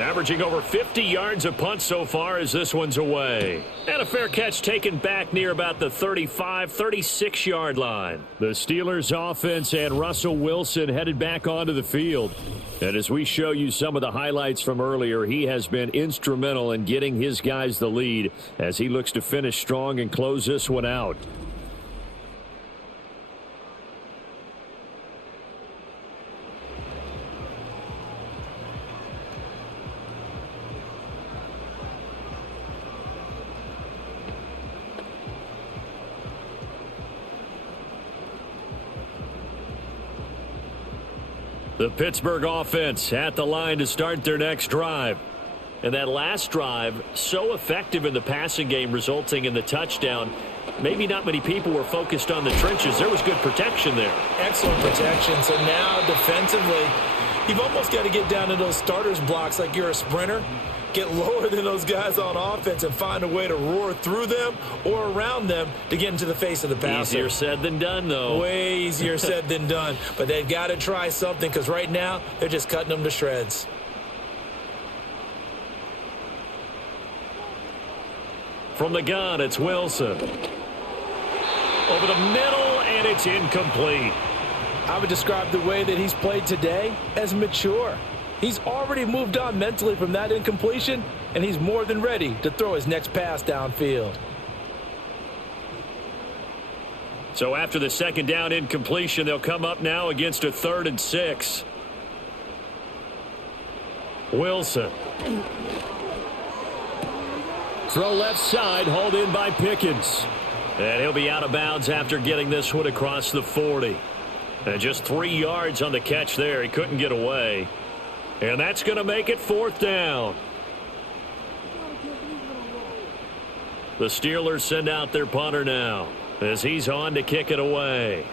Averaging over 50 yards a punt so far as this one's away. And a fair catch taken back near about the 35, 36-yard line. The Steelers offense and Russell Wilson headed back onto the field. And as we show you some of the highlights from earlier, he has been instrumental in getting his guys the lead as he looks to finish strong and close this one out. The Pittsburgh offense at the line to start their next drive. And that last drive, so effective in the passing game, resulting in the touchdown. Maybe not many people were focused on the trenches. There was good protection there. Excellent protection. So now defensively, you've almost got to get down to those starters blocks like you're a sprinter. Get lower than those guys on offense and find a way to roar through them or around them to get into the face of the passer. Easier said than done, though. Way easier said than done. But they've got to try something because right now they're just cutting them to shreds. From the gun, it's Wilson. Over the middle, and it's incomplete. I would describe the way that he's played today as mature. He's already moved on mentally from that incompletion, and he's more than ready to throw his next pass downfield. So after the second down incompletion, they'll come up now against a 3rd and 6. Wilson. Throw left side, hauled in by Pickens. And he'll be out of bounds after getting this one across the 40. And just 3 yards on the catch there. He couldn't get away. And that's going to make it 4th down. The Steelers send out their punter now as he's on to kick it away.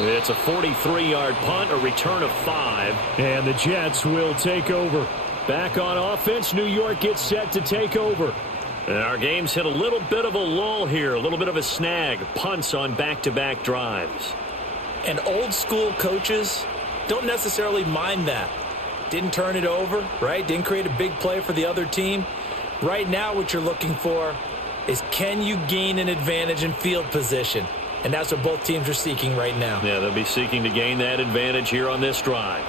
It's a 43-yard punt, a return of 5. And the Jets will take over. Back on offense, New York gets set to take over. And our game's hit a little bit of a lull here, a little bit of a snag. Punts on back-to-back drives. And old school coaches don't necessarily mind that. Didn't turn it over, right? Didn't create a big play for the other team. Right now what you're looking for is can you gain an advantage in field position? And that's what both teams are seeking right now. Yeah, they'll be seeking to gain that advantage here on this drive.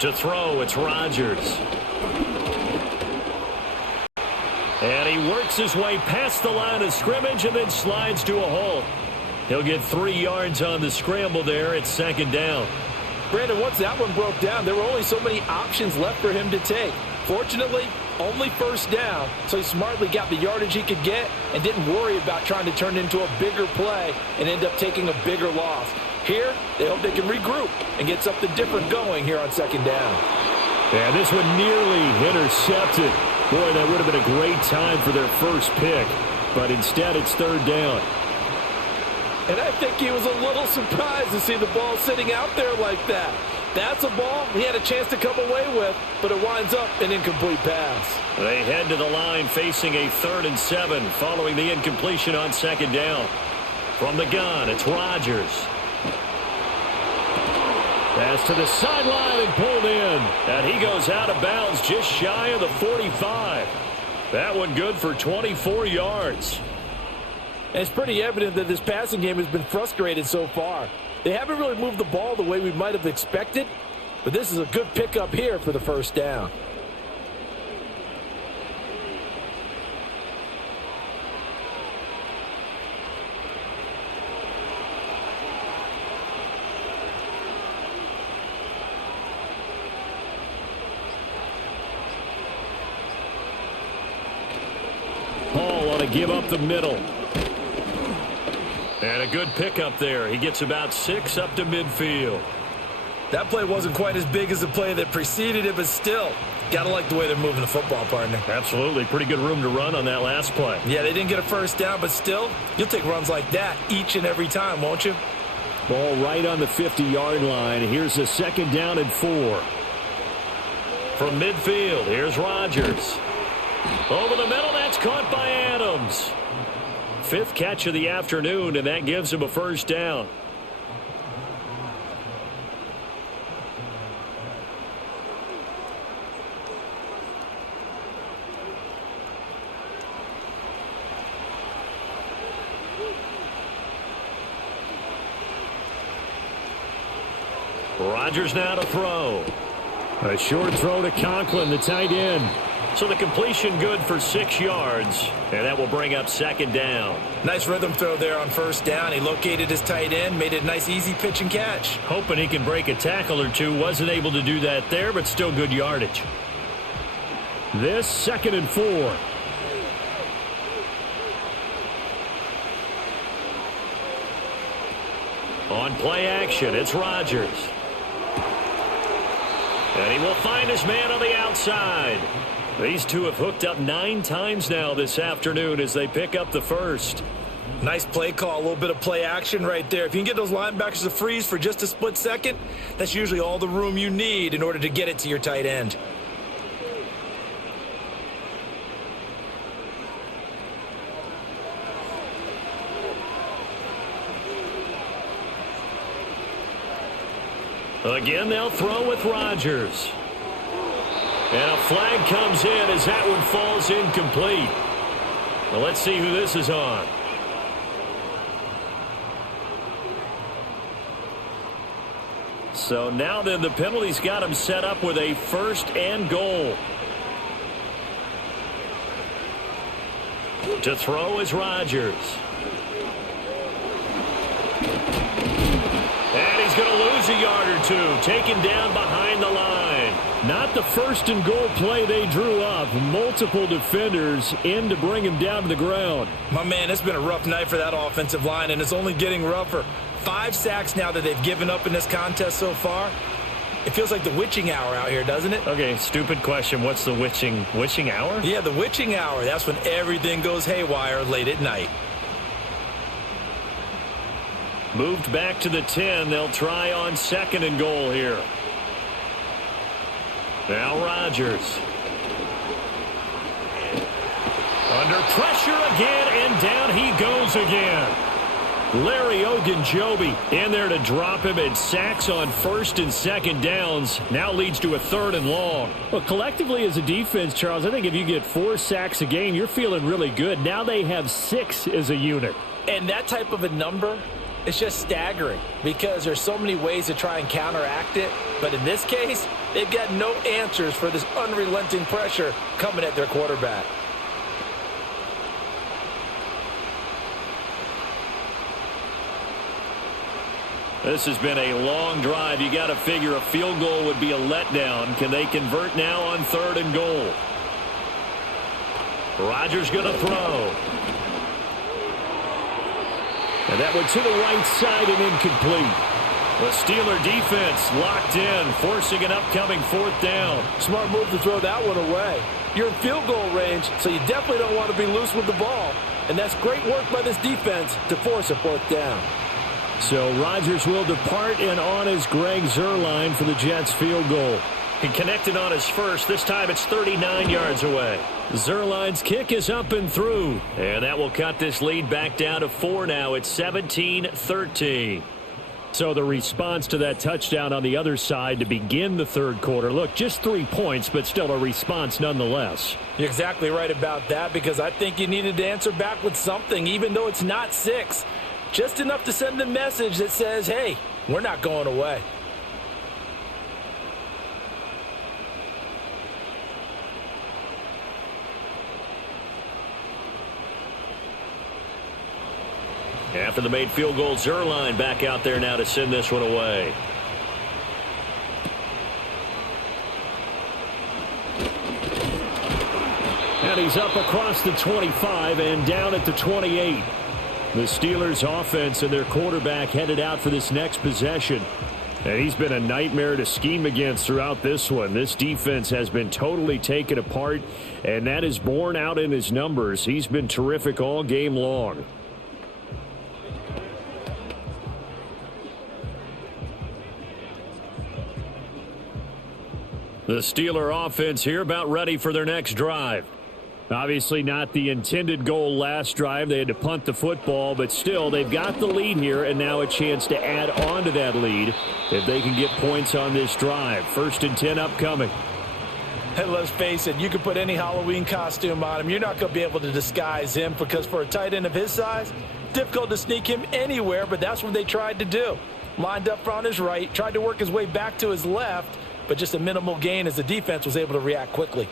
To throw, it's Rodgers. And he works his way past the line of scrimmage and then slides to a halt. He'll get 3 yards on the scramble there. It's 2nd down. Brandon, once that one broke down, there were only so many options left for him to take. Fortunately, only 1st down, so he smartly got the yardage he could get and didn't worry about trying to turn it into a bigger play and end up taking a bigger loss. Here, they hope they can regroup and get something different going here on 2nd down. And this one nearly intercepted. Boy, that would have been a great time for their first pick, but instead it's 3rd down. And I think he was a little surprised to see the ball sitting out there like that. That's a ball he had a chance to come away with, but it winds up an incomplete pass. They head to the line facing a 3rd and 7 following the incompletion on 2nd down. From the gun, it's Rodgers. Pass to the sideline and pulled in. And he goes out of bounds just shy of the 45. That one good for 24 yards. And it's pretty evident that this passing game has been frustrated so far. They haven't really moved the ball the way we might have expected, but this is a good pickup here for the 1st down. Paul on a give up the middle. And a good pickup there. He gets about 6 up to midfield. That play wasn't quite as big as the play that preceded it, but still, got to like the way they're moving the football, partner. Absolutely. Pretty good room to run on that last play. Yeah, they didn't get a 1st down, but still, you'll take runs like that each and every time, won't you? Ball right on the 50-yard line. Here's a 2nd down and 4. From midfield, here's Rodgers. Over the middle, that's caught by Adams. 5th catch of the afternoon, and that gives him a first down. Rodgers now to throw. A short throw to Conklin, the tight end. So the completion good for 6 yards, and that will bring up 2nd down. Nice rhythm throw there on 1st down. He located his tight end, made it a nice easy pitch and catch. Hoping he can break a tackle or two. Wasn't able to do that there, but still good yardage. This 2nd and 4. On play action, it's Rodgers. And he will find his man on the outside. These two have hooked up 9 times now this afternoon as they pick up the first. Nice play call, a little bit of play action right there. If you can get those linebackers to freeze for just a split second, that's usually all the room you need in order to get it to your tight end. Again, they'll throw with Rodgers. And a flag comes in as that one falls incomplete. Well, let's see who this is on. So now then the penalty's got him set up with a 1st and goal. To throw is Rodgers. And he's going to lose a yard or two, taken down behind the line. Not the 1st and goal play they drew up. Multiple defenders in to bring him down to the ground. My man, it's been a rough night for that offensive line, and it's only getting rougher. 5 sacks now that they've given up in this contest so far. It feels like the witching hour out here, doesn't it? Okay, stupid question. What's the witching hour? Yeah, the witching hour. That's when everything goes haywire late at night. Moved back to the 10. They'll try on 2nd and goal here. Now Rodgers. Under pressure again, and down he goes again. Larry Ogunjobi in there to drop him, and sacks on 1st and 2nd downs now leads to a 3rd and long. Well, collectively as a defense, Charles, I think if you get 4 sacks a game, you're feeling really good. Now they have 6 as a unit. And that type of a number, it's just staggering because there's so many ways to try and counteract it. But in this case, they've got no answers for this unrelenting pressure coming at their quarterback. This has been a long drive. You got to figure a field goal would be a letdown. Can they convert now on 3rd and goal? Rodgers going to throw. And that one to the right side and incomplete. The Steeler defense locked in, forcing an upcoming 4th down. Smart move to throw that one away. You're in field goal range, so you definitely don't want to be loose with the ball. And that's great work by this defense to force a 4th down. So Rodgers will depart, and on is Greg Zuerlein for the Jets field goal. He connected on his first. This time it's 39 yards away. Zuerlein's kick is up and through. And that will cut this lead back down to 4 now. It's 17-13. So the response to that touchdown on the other side to begin the 3rd quarter. Look, just 3 points, but still a response nonetheless. You're exactly right about that, because I think you needed to answer back with something, even though it's not 6. Just enough to send a message that says, hey, we're not going away. After the made field goal, Zuerlein back out there now to send this one away. And he's up across the 25 and down at the 28. The Steelers offense and their quarterback headed out for this next possession. And he's been a nightmare to scheme against throughout this one. This defense has been totally taken apart, and that is borne out in his numbers. He's been terrific all game long. The Steeler offense here about ready for their next drive. Obviously not the intended goal last drive. They had to punt the football, but still they've got the lead here and now a chance to add on to that lead if they can get points on this drive. 1st and 10 upcoming. Hey, let's face it, you can put any Halloween costume on him. You're not going to be able to disguise him because for a tight end of his size, difficult to sneak him anywhere, but that's what they tried to do. Lined up on his right, tried to work his way back to his left, but just a minimal gain as the defense was able to react quickly.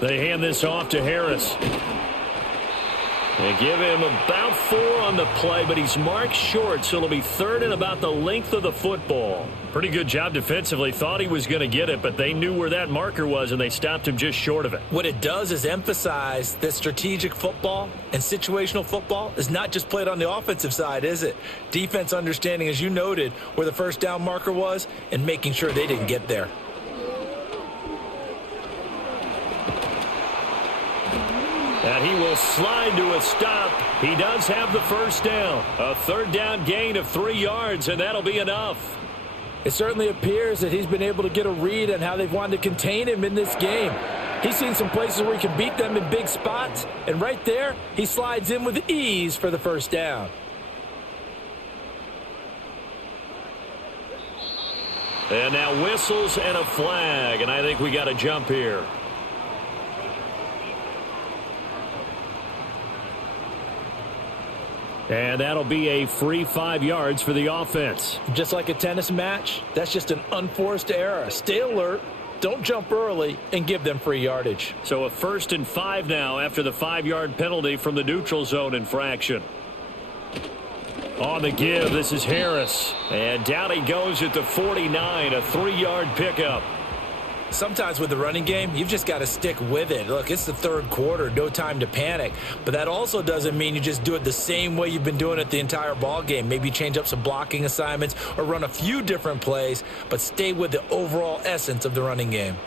They hand this off to Harris. They give him about 4 on the play, but he's marked short, so it'll be 3rd and about the length of the football. Pretty good job defensively. Thought he was going to get it, but they knew where that marker was, and they stopped him just short of it. What it does is emphasize that strategic football and situational football is not just played on the offensive side, is it? Defense understanding, as you noted, where the first down marker was and making sure they didn't get there. And he will slide to a stop. He does have the first down. A 3rd down gain of 3 yards, and that'll be enough. It certainly appears that he's been able to get a read on how they've wanted to contain him in this game. He's seen some places where he can beat them in big spots, and right there, he slides in with ease for the first down. And now whistles and a flag, and I think we got a jump here. And that'll be a free 5 yards for the offense. Just like a tennis match, that's just an unforced error. Stay alert, don't jump early, and give them free yardage. So a 1st and 5 now after the 5-yard penalty from the neutral zone infraction. On the give, this is Harris. And down he goes at the 49, a 3-yard pickup. Sometimes with the running game, you've just got to stick with it. Look, it's the 3rd quarter, no time to panic. But that also doesn't mean you just do it the same way you've been doing it the entire ball game. Maybe change up some blocking assignments or run a few different plays, but stay with the overall essence of the running game.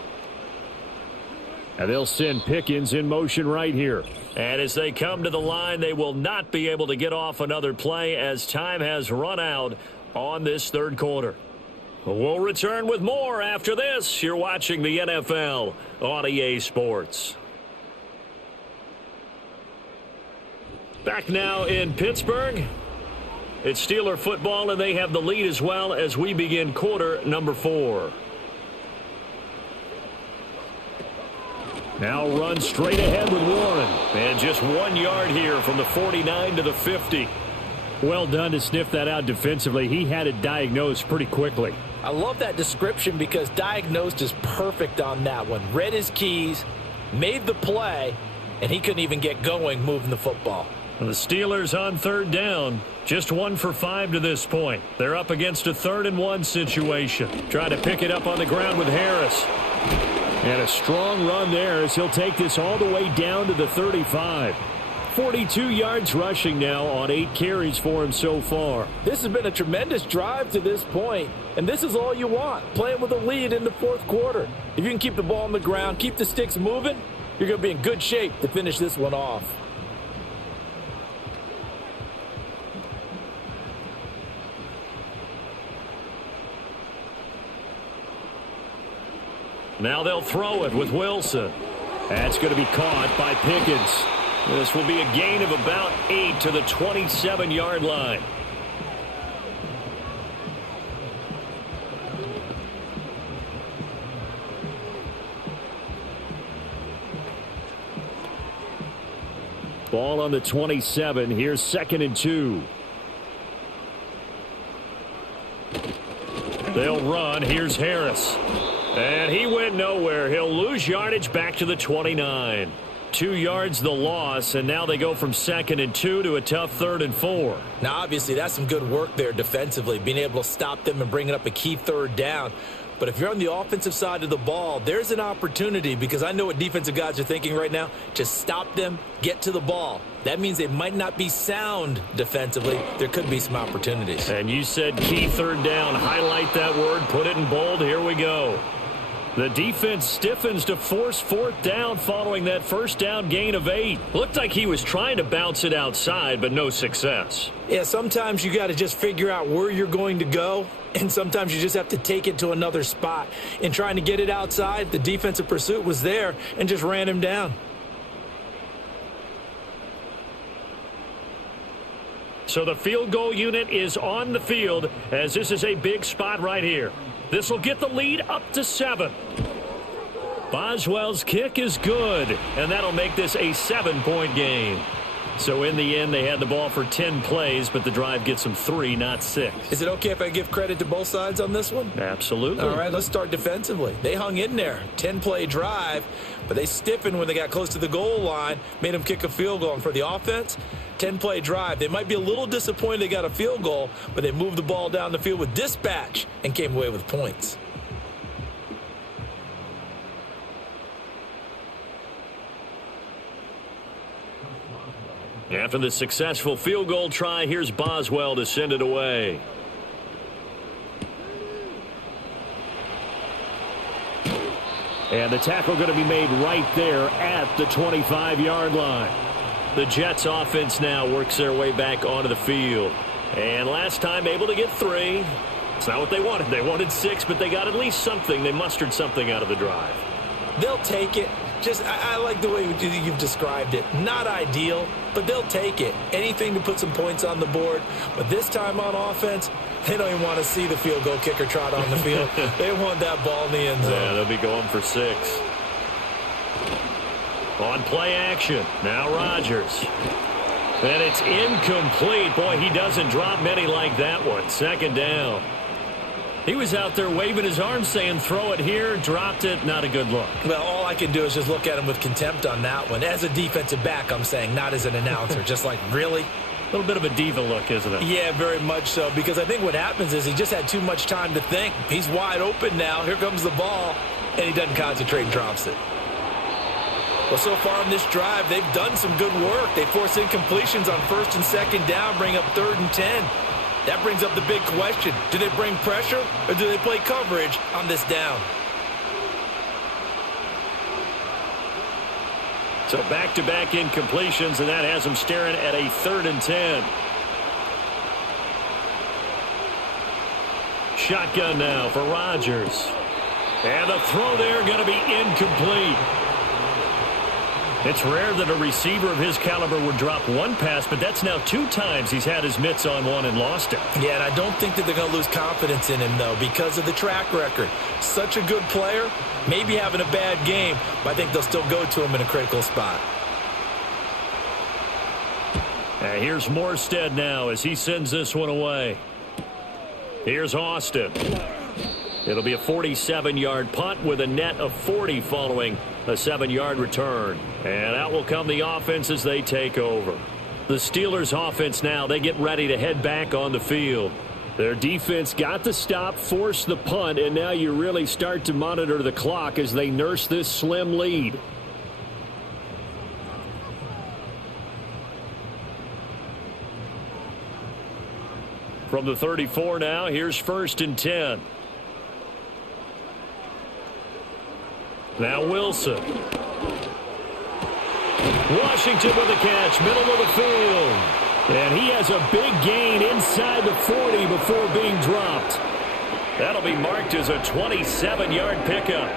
And they'll send Pickens in motion right here. And as they come to the line, they will not be able to get off another play as time has run out on this 3rd quarter. We'll return with more after this. You're watching the NFL on EA Sports. Back now in Pittsburgh. It's Steeler football, and they have the lead as well as we begin quarter number 4. Now run straight ahead with Warren. And just 1 yard here from the 49 to the 50. Well done to sniff that out defensively. He had it diagnosed pretty quickly. I love that description because diagnosed is perfect on that one. Read his keys, made the play, and he couldn't even get going moving the football. The Steelers on 3rd down. Just 1 for 5 to this point. They're up against a 3rd and 1 situation. Trying to pick it up on the ground with Harris. And a strong run there as he'll take this all the way down to the 35. 42 yards rushing now on 8 carries for him so far. This has been a tremendous drive to this point, and this is all you want, playing with a lead in the 4th quarter. If you can keep the ball on the ground, keep the sticks moving, you're going to be in good shape to finish this one off. Now they'll throw it with Wilson. That's going to be caught by Pickens. This will be a gain of about 8 to the 27-yard line. Ball on the 27. Here's 2nd and 2. They'll run. Here's Harris. And he went nowhere. He'll lose yardage back to the 29. 2 yards the loss, and now they go from 2nd and 2 to a tough 3rd and 4. Now, obviously, that's some good work there defensively, being able to stop them and bringing up a key 3rd down. But if you're on the offensive side of the ball, there's an opportunity, because I know what defensive guys are thinking right now. Just stop them, get to the ball. That means they might not be sound defensively. There could be some opportunities. And you said key 3rd down. Highlight that word, put it in bold. Here we go. The defense stiffens to force fourth down following that first down gain of 8. Looked like he was trying to bounce it outside, but no success. Yeah, sometimes you got to just figure out where you're going to go, and sometimes you just have to take it to another spot. In trying to get it outside, the defensive pursuit was there and just ran him down. So the field goal unit is on the field as this is a big spot right here. This will get the lead up to 7. Boswell's kick is good, and that'll make this a 7-point game. So in the end, they had the ball for 10 plays, but the drive gets them 3, not 6. Is it okay if I give credit to both sides on this one? Absolutely. All right, let's start defensively. They hung in there. 10-play drive, but they stiffened when they got close to the goal line, made them kick a field goal. And for the offense, 10-play drive. They might be a little disappointed they got a field goal, but they moved the ball down the field with dispatch and came away with points. After the successful field goal try, here's Boswell to send it away. And the tackle going to be made right there at the 25-yard line. The Jets offense now works their way back onto the field. And last time able to get 3. It's not what they wanted. They wanted 6, but they got at least something. They mustered something out of the drive. They'll take it. I like the way you've described it. Not ideal, but they'll take it. Anything to put some points on the board. But this time on offense, they don't even want to see the field goal kicker trot on the field. They want that ball in the end zone. Yeah, they'll be going for 6. On play action, now Rodgers. And it's incomplete. Boy, he doesn't drop many like that one. 2nd down. He was out there waving his arms saying, throw it here, dropped it, not a good look. Well, all I can do is just look at him with contempt on that one. As a defensive back, I'm saying, not as an announcer. Just like, really? A little bit of a diva look, isn't it? Yeah, very much so, because I think what happens is he just had too much time to think. He's wide open now. Here comes the ball, and he doesn't concentrate and drops it. Well, so far on this drive, they've done some good work. They force incompletions on 1st and 2nd down, bring up 3rd and 10. That brings up the big question. Do they bring pressure or do they play coverage on this down? So back-to-back incompletions, and that has them staring at a 3rd and 10. Shotgun now for Rodgers. And the throw there going to be incomplete. It's rare that a receiver of his caliber would drop one pass, but that's now 2 times he's had his mitts on one and lost it. Yeah, and I don't think that they're going to lose confidence in him, though, because of the track record. Such a good player, maybe having a bad game, but I think they'll still go to him in a critical spot. And here's Morstead now as he sends this one away. Here's Austin. It'll be a 47-yard punt with a net of 40 following a 7-yard return. And out will come the offense as they take over. The Steelers offense now, they get ready to head back on the field. Their defense got the stop, forced the punt, and now you really start to monitor the clock as they nurse this slim lead. From the 34 now, here's 1st and 10. Now Wilson. Washington with a catch, middle of the field. And he has a big gain inside the 40 before being dropped. That'll be marked as a 27-yard pickup.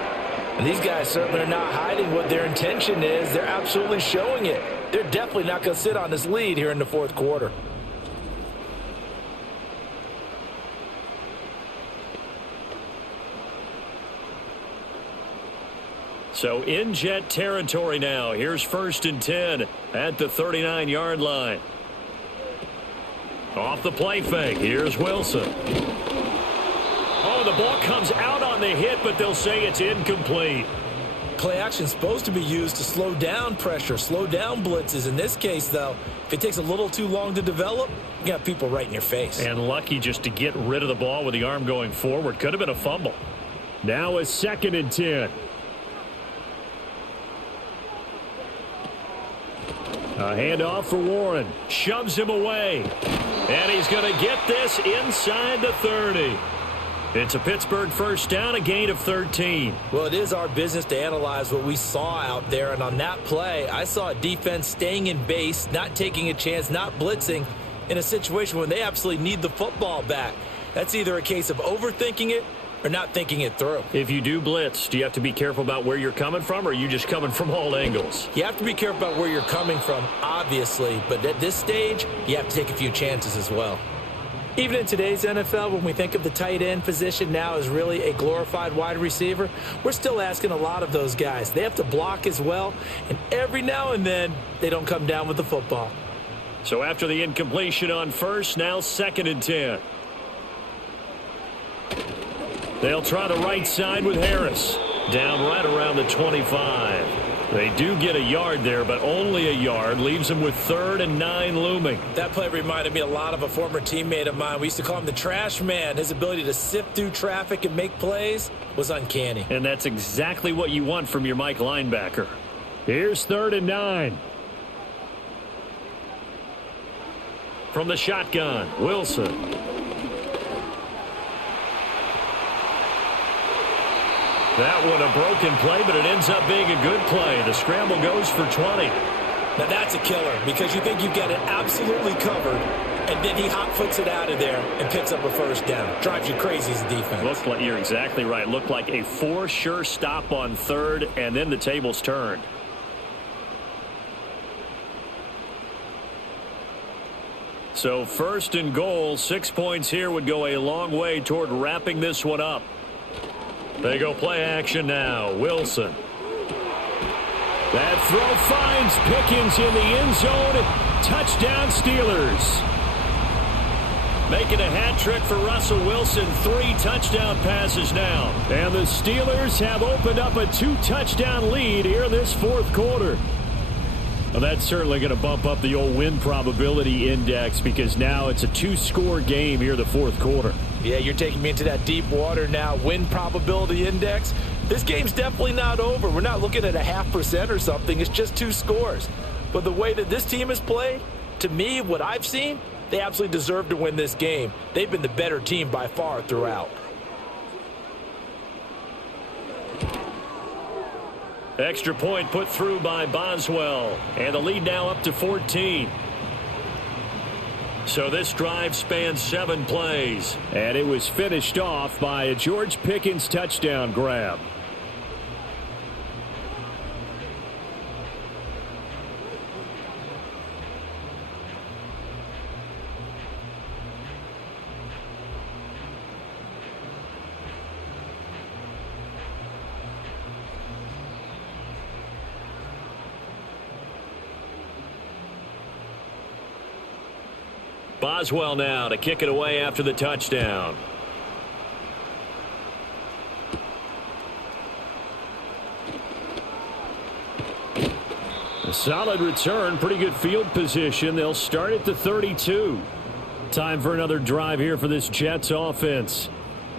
And these guys certainly are not hiding what their intention is. They're absolutely showing it. They're definitely not going to sit on this lead here in the 4th quarter. So in Jet territory now. Here's 1st and 10 at the 39-yard line. Off the play fake. Here's Wilson. Oh, the ball comes out on the hit, but they'll say it's incomplete. Play action is supposed to be used to slow down pressure, slow down blitzes. In this case, though, if it takes a little too long to develop, you got people right in your face. And lucky just to get rid of the ball with the arm going forward. Could have been a fumble. Now a 2nd and 10. A handoff for Warren. Shoves him away. And he's going to get this inside the 30. It's a Pittsburgh first down, a gain of 13. Well, it is our business to analyze what we saw out there, and on that play, I saw a defense staying in base, not taking a chance, not blitzing in a situation when they absolutely need the football back. That's either a case of overthinking it or not thinking it through. If you do blitz, do you have to be careful about where you're coming from, or are you just coming from all angles? You have to be careful about where you're coming from, obviously, but at this stage, you have to take a few chances as well. Even in today's NFL, when we think of the tight end position now as really a glorified wide receiver, we're still asking a lot of those guys. They have to block as well, and every now and then, they don't come down with the football. So after the incompletion on first, now 2nd and 10. They'll try the right side with Harris. Down right around the 25. They do get a yard there, but only a yard. Leaves them with 3rd and 9 looming. That play reminded me a lot of a former teammate of mine. We used to call him the trash man. His ability to sift through traffic and make plays was uncanny. And that's exactly what you want from your Mike linebacker. Here's 3rd and 9. From the shotgun, Wilson. That one a broken play, but it ends up being a good play. The scramble goes for 20. Now that's a killer because you think you've got it absolutely covered, and then he hot-foots it out of there and picks up a first down. Drives you crazy as a defense. Looked like, you're exactly right. Looked like a for-sure stop on 3rd, and then the tables turned. So 1st and goal, 6 points here would go a long way toward wrapping this one up. They go play action now. Wilson. That throw finds Pickens in the end zone. Touchdown Steelers. Making a hat trick for Russell Wilson. 3 touchdown passes now. And the Steelers have opened up a 2-touchdown lead here in this 4th quarter. Well, that's certainly going to bump up the old win probability index because now it's a 2-score game here in the 4th quarter. Yeah, you're taking me into that deep water now. Win probability index. This game's definitely not over. We're not looking at a 0.5% or something. It's just 2 scores. But the way that this team has played, to me, what I've seen, they absolutely deserve to win this game. They've been the better team by far throughout. Extra point put through by Boswell. And the lead now up to 14. So this drive spans 7 plays. And it was finished off by a George Pickens touchdown grab. Boswell now to kick it away after the touchdown. A solid return, pretty good field position. They'll start at the 32. Time for another drive here for this Jets offense.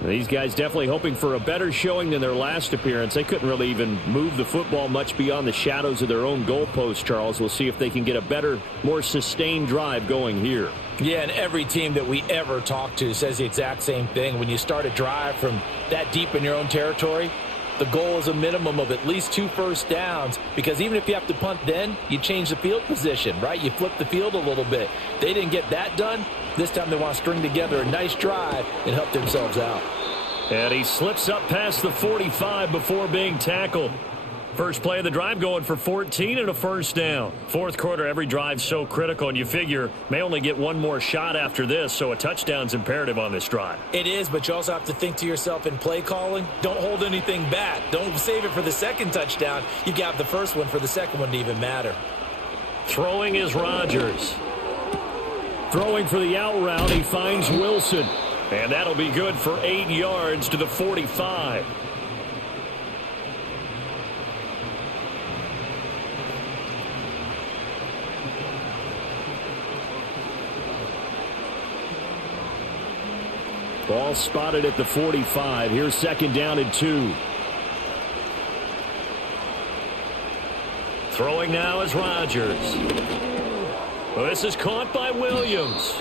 These guys definitely hoping for a better showing than their last appearance. They couldn't really even move the football much beyond the shadows of their own goalpost, Charles. We'll see if they can get a better, more sustained drive going here. Yeah, and every team that we ever talk to says the exact same thing. When you start a drive from that deep in your own territory, the goal is a minimum of at least 2 first downs, because even if you have to punt then, you change the field position, right? You flip the field a little bit. They didn't get that done. This time they want to string together a nice drive and help themselves out. And he slips up past the 45 before being tackled. First play of the drive going for 14 and a first down. 4th quarter, every drive's so critical, and you figure may only get one more shot after this, so a touchdown's imperative on this drive. It is, but you also have to think to yourself in play calling, don't hold anything back. Don't save it for the second touchdown. You got the first one for the second one to even matter. Throwing is Rodgers. Throwing for the out route, he finds Wilson. And that'll be good for 8 yards to the 45. Ball spotted at the 45. Here's 2nd down and 2. Throwing now is Rodgers. Well, this is caught by Williams.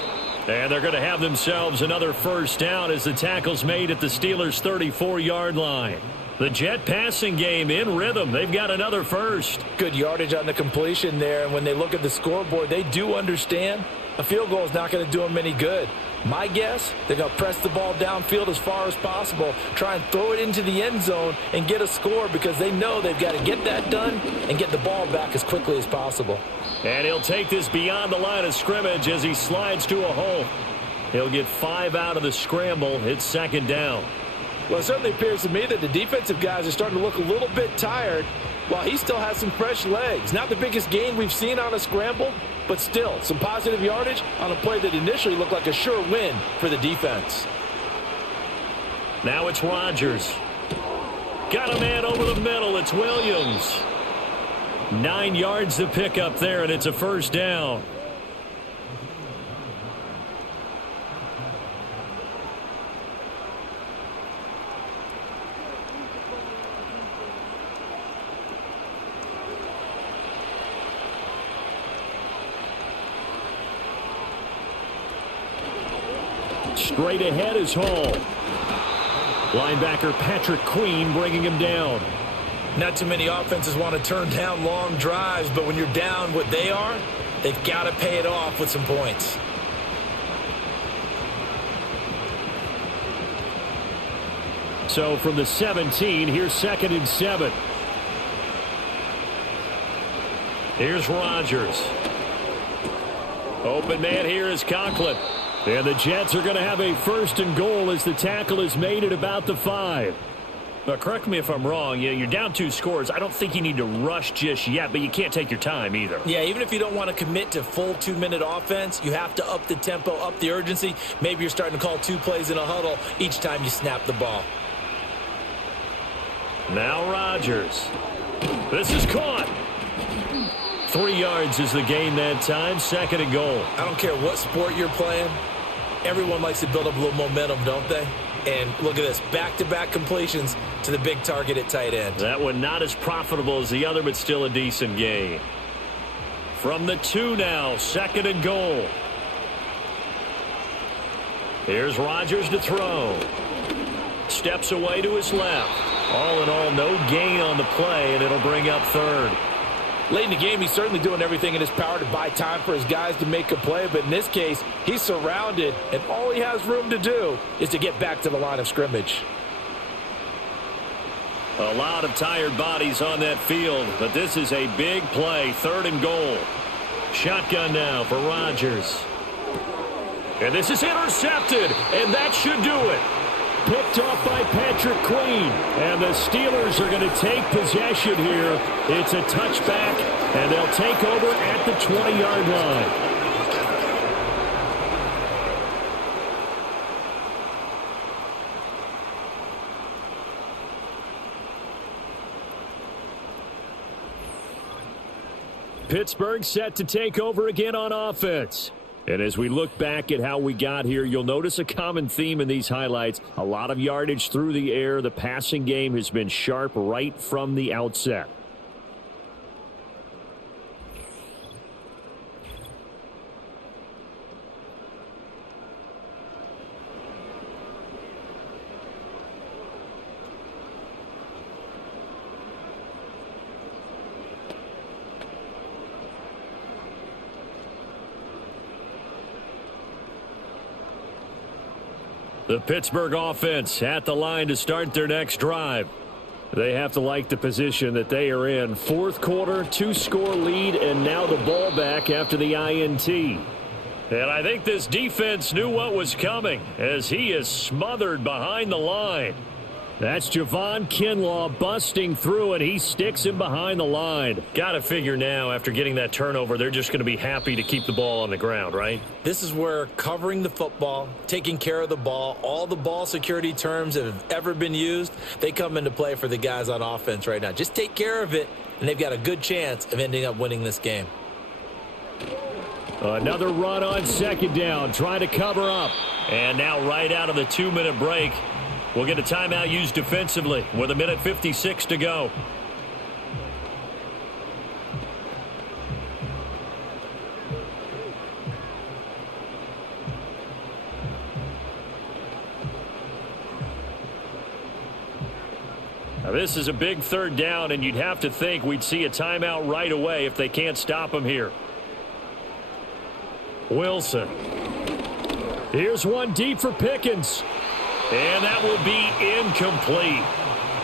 And they're going to have themselves another first down as the tackle's made at the Steelers' 34-yard line. The Jet passing game in rhythm. They've got another first. Good yardage on the completion there. And when they look at the scoreboard, they do understand a field goal is not going to do them any good. My guess, they're going to press the ball downfield as far as possible, try and throw it into the end zone and get a score because they know they've got to get that done and get the ball back as quickly as possible. And he'll take this beyond the line of scrimmage as he slides to a hole. He'll get 5 out of the scramble. It's second down. Well, it certainly appears to me that the defensive guys are starting to look a little bit tired while he still has some fresh legs. Not the biggest gain we've seen on a scramble, but still some positive yardage on a play that initially looked like a sure win for the defense. Now it's Rodgers. Got a man over the middle. It's Williams. 9 yards to pick up there, and it's a first down. Straight ahead is Hall. Linebacker Patrick Queen bringing him down. Not too many offenses want to turn down long drives, but when you're down what they are, they've got to pay it off with some points. So from the 17, here's 2nd and 7. Here's Rodgers. Open man here is Conklin. And the Jets are going to have a 1st and goal as the tackle is made at about the 5. But correct me if I'm wrong. You're down 2 scores. I don't think you need to rush just yet, but you can't take your time either. Yeah, even if you don't want to commit to full 2-minute offense, you have to up the tempo, up the urgency. Maybe you're starting to call 2 plays in a huddle each time you snap the ball. Now Rodgers. This is caught. 3 yards is the gain that time. 2nd and goal. I don't care what sport you're playing. Everyone likes to build up a little momentum, don't they? And look at this, back-to-back completions to the big target at tight end. That one not as profitable as the other, but still a decent gain. From the 2 now, 2nd and goal. Here's Rodgers to throw. Steps away to his left. All in all, no gain on the play, and it'll bring up 3rd. Late in the game, he's certainly doing everything in his power to buy time for his guys to make a play. But in this case, he's surrounded, and all he has room to do is to get back to the line of scrimmage. A lot of tired bodies on that field, but this is a big play. 3rd and goal. Shotgun now for Rodgers. And this is intercepted, and that should do it. Picked off by Patrick Queen. And the Steelers are going to take possession here. It's a touchback, and they'll take over at the 20-yard line. Pittsburgh set to take over again on offense. And as we look back at how we got here, you'll notice a common theme in these highlights. A lot of yardage through the air. The passing game has been sharp right from the outset. The Pittsburgh offense at the line to start their next drive. They have to like the position that they are in. 4th quarter, 2-score lead, and now the ball back after the INT. And I think this defense knew what was coming as he is smothered behind the line. That's Javon Kinlaw busting through, and he sticks him behind the line. Got to figure now, after getting that turnover, they're just going to be happy to keep the ball on the ground, right? This is where covering the football, taking care of the ball, all the ball security terms that have ever been used, they come into play for the guys on offense right now. Just take care of it, and they've got a good chance of ending up winning this game. Another run on 2nd down, trying to cover up. And now right out of the 2-minute break, we'll get a timeout used defensively with 1:56 to go. This is a big third down, and you'd have to think we'd see a timeout right away if they can't stop him here. Wilson. Here's one deep for Pickens. And that will be incomplete.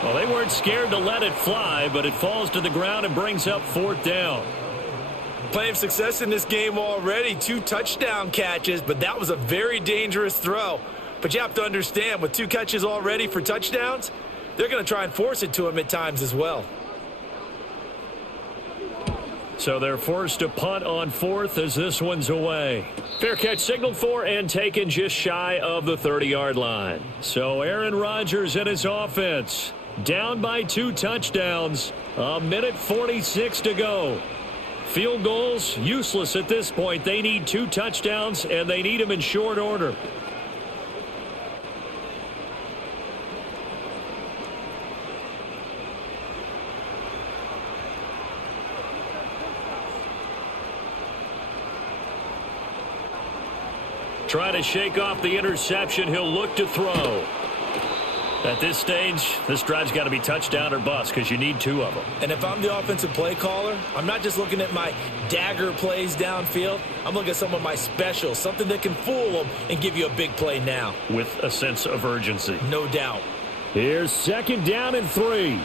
Well, they weren't scared to let it fly, but it falls to the ground and brings up fourth down. Plenty of success in this game already. 2 touchdown catches, but that was a very dangerous throw. But you have to understand, with 2 catches already for touchdowns, they're going to try and force it to him at times as well. So they're forced to punt on fourth as this one's away. Fair catch signaled for and taken just shy of the 30-yard line. So Aaron Rodgers and his offense down by 2 touchdowns. 1:46 to go. Field goals useless at this point. They need 2 touchdowns, and they need them in short order. Try to shake off the interception. He'll look to throw. At this stage, this drive's got to be touchdown or bust because you need 2 of them. And if I'm the offensive play caller, I'm not just looking at my dagger plays downfield. I'm looking at some of my specials, something that can fool them and give you a big play now. With a sense of urgency. No doubt. Here's 2nd down and 3.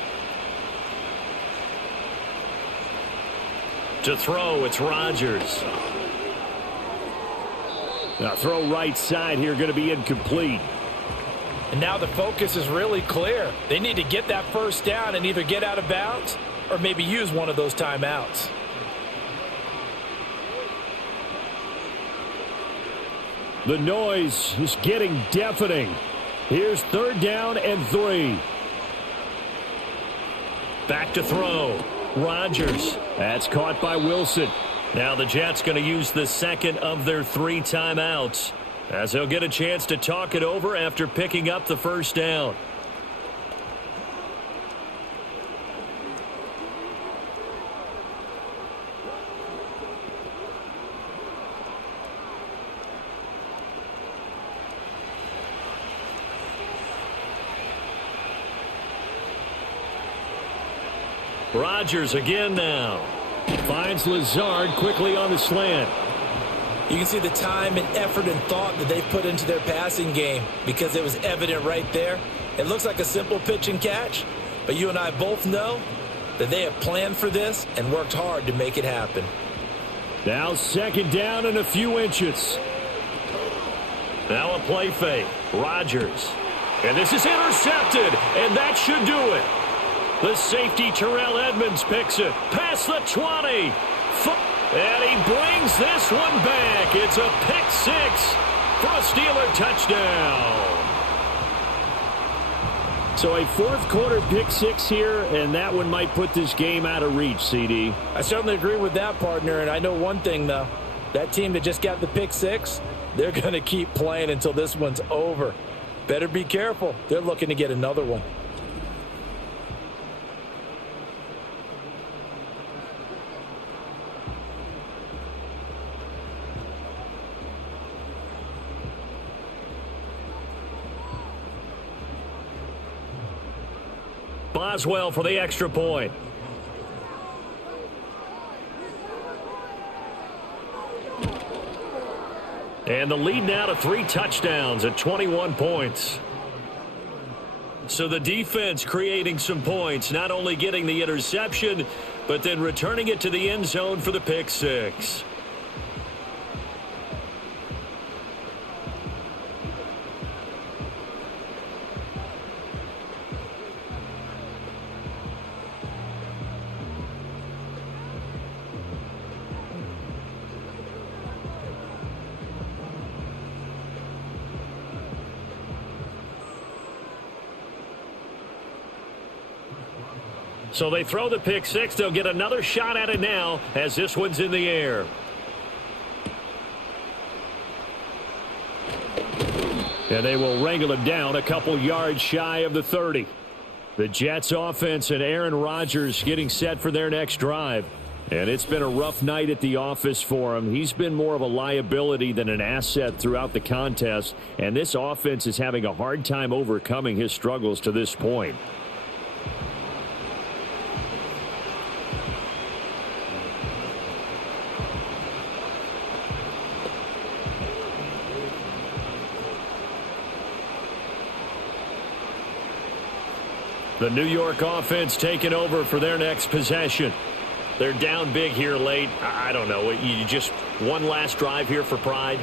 To throw, it's Rodgers. Now throw right side here, going to be incomplete. And now the focus is really clear. They need to get that first down and either get out of bounds or maybe use one of those timeouts. The noise is getting deafening. Here's 3rd down and 3. Back to throw. Rodgers. That's caught by Wilson. Now the Jets going to use the 2nd of their 3 timeouts, as they'll get a chance to talk it over after picking up the first down. Rodgers again now. Finds Lazard quickly on the slant. You can see the time and effort and thought that they've put into their passing game because it was evident right there. It looks like a simple pitch and catch, but you and I both know that they have planned for this and worked hard to make it happen. Now 2nd down and a few inches. Now a play fake. Rodgers. And this is intercepted, and that should do it. The safety Terrell Edmonds picks it past the 20. And he brings this one back. It's a pick 6 for a Steeler touchdown. So a 4th quarter pick 6 here, and that one might put this game out of reach, CD. I certainly agree with that, partner, and I know one thing, though. That team that just got the pick 6, they're going to keep playing until this one's over. Better be careful. They're looking to get another one. Boswell for the extra point. And the lead now to 3 touchdowns at 21 points. So the defense creating some points, not only getting the interception, but then returning it to the end zone for the pick 6. So they throw the pick 6. They'll get another shot at it now as this one's in the air. And they will wrangle him down a couple yards shy of the 30. The Jets offense and Aaron Rodgers getting set for their next drive. And it's been a rough night at the office for him. He's been more of a liability than an asset throughout the contest. And this offense is having a hard time overcoming his struggles to this point. The New York offense taking over for their next possession. They're down big here late. I don't know. You just one last drive here for pride?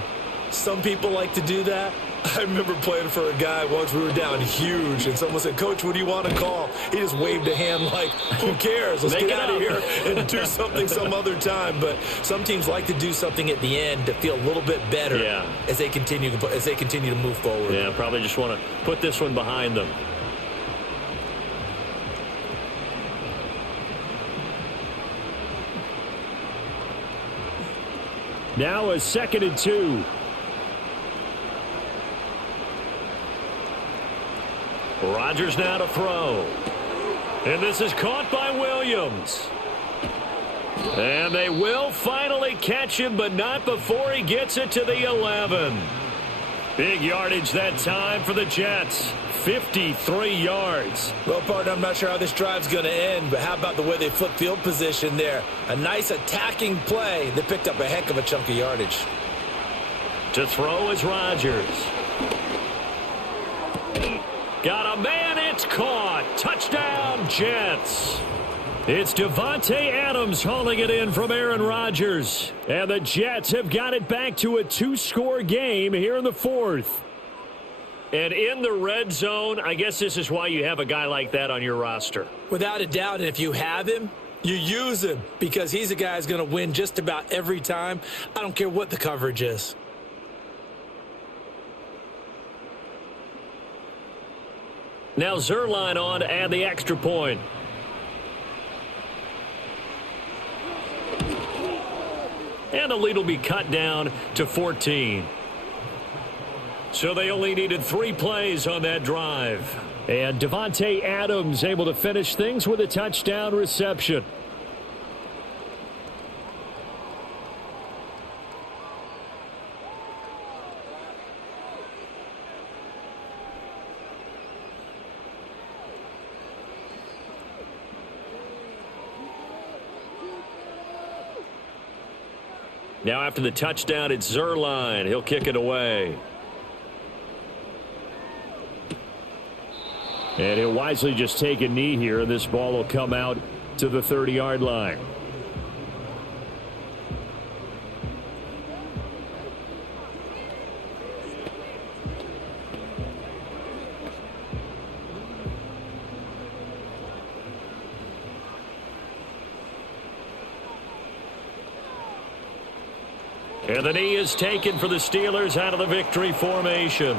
Some people like to do that. I remember playing for a guy once. We were down huge, and someone said, "Coach, what do you want to call?" He just waved a hand like, who cares? Let's get out of here and do something some other time. But some teams like to do something at the end to feel a little bit better as they continue to move forward. Yeah, probably just want to put this one behind them. Now a 2nd and 2. Rodgers now to throw. And this is caught by Williams. And they will finally catch him, but not before he gets it to the 11. Big yardage that time for the Jets. 53 yards. Well, partner, I'm not sure how this drive's going to end, but how about the way they flipped field position there? A nice attacking play that picked up a heck of a chunk of yardage. To throw is Rodgers. Got a man, it's caught. Touchdown, Jets. It's Davante Adams hauling it in from Aaron Rodgers. And the Jets have got it back to a 2-score game here in the 4th. And in the red zone, I guess this is why you have a guy like that on your roster. Without a doubt, and if you have him, you use him because he's a guy who's going to win just about every time. I don't care what the coverage is. Now Zerline on to add the extra point. And the lead will be cut down to 14. So they only needed 3 plays on that drive. And Davante Adams able to finish things with a touchdown reception. Now after the touchdown, it's Zerline. He'll kick it away. And he'll wisely just take a knee here, and this ball will come out to the 30-yard line. And the knee is taken for the Steelers out of the victory formation.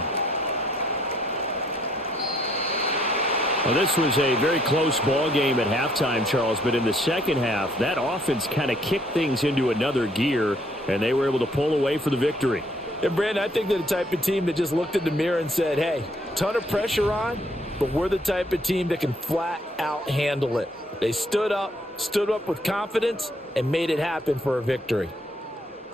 Well, this was a very close ball game at halftime, Charles, but in the second half, that offense kind of kicked things into another gear, and they were able to pull away for the victory. And, Brandon, I think they're the type of team that just looked in the mirror and said, hey, ton of pressure on, but we're the type of team that can flat out handle it. They stood up with confidence, and made it happen for a victory.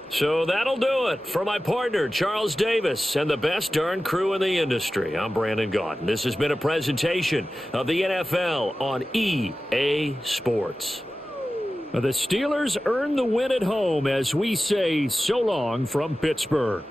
So that'll do it for my partner, Charles Davis, and the best darn crew in the industry. I'm Brandon Gaudin. This has been a presentation of the NFL on EA Sports. The Steelers earn the win at home as we say so long from Pittsburgh.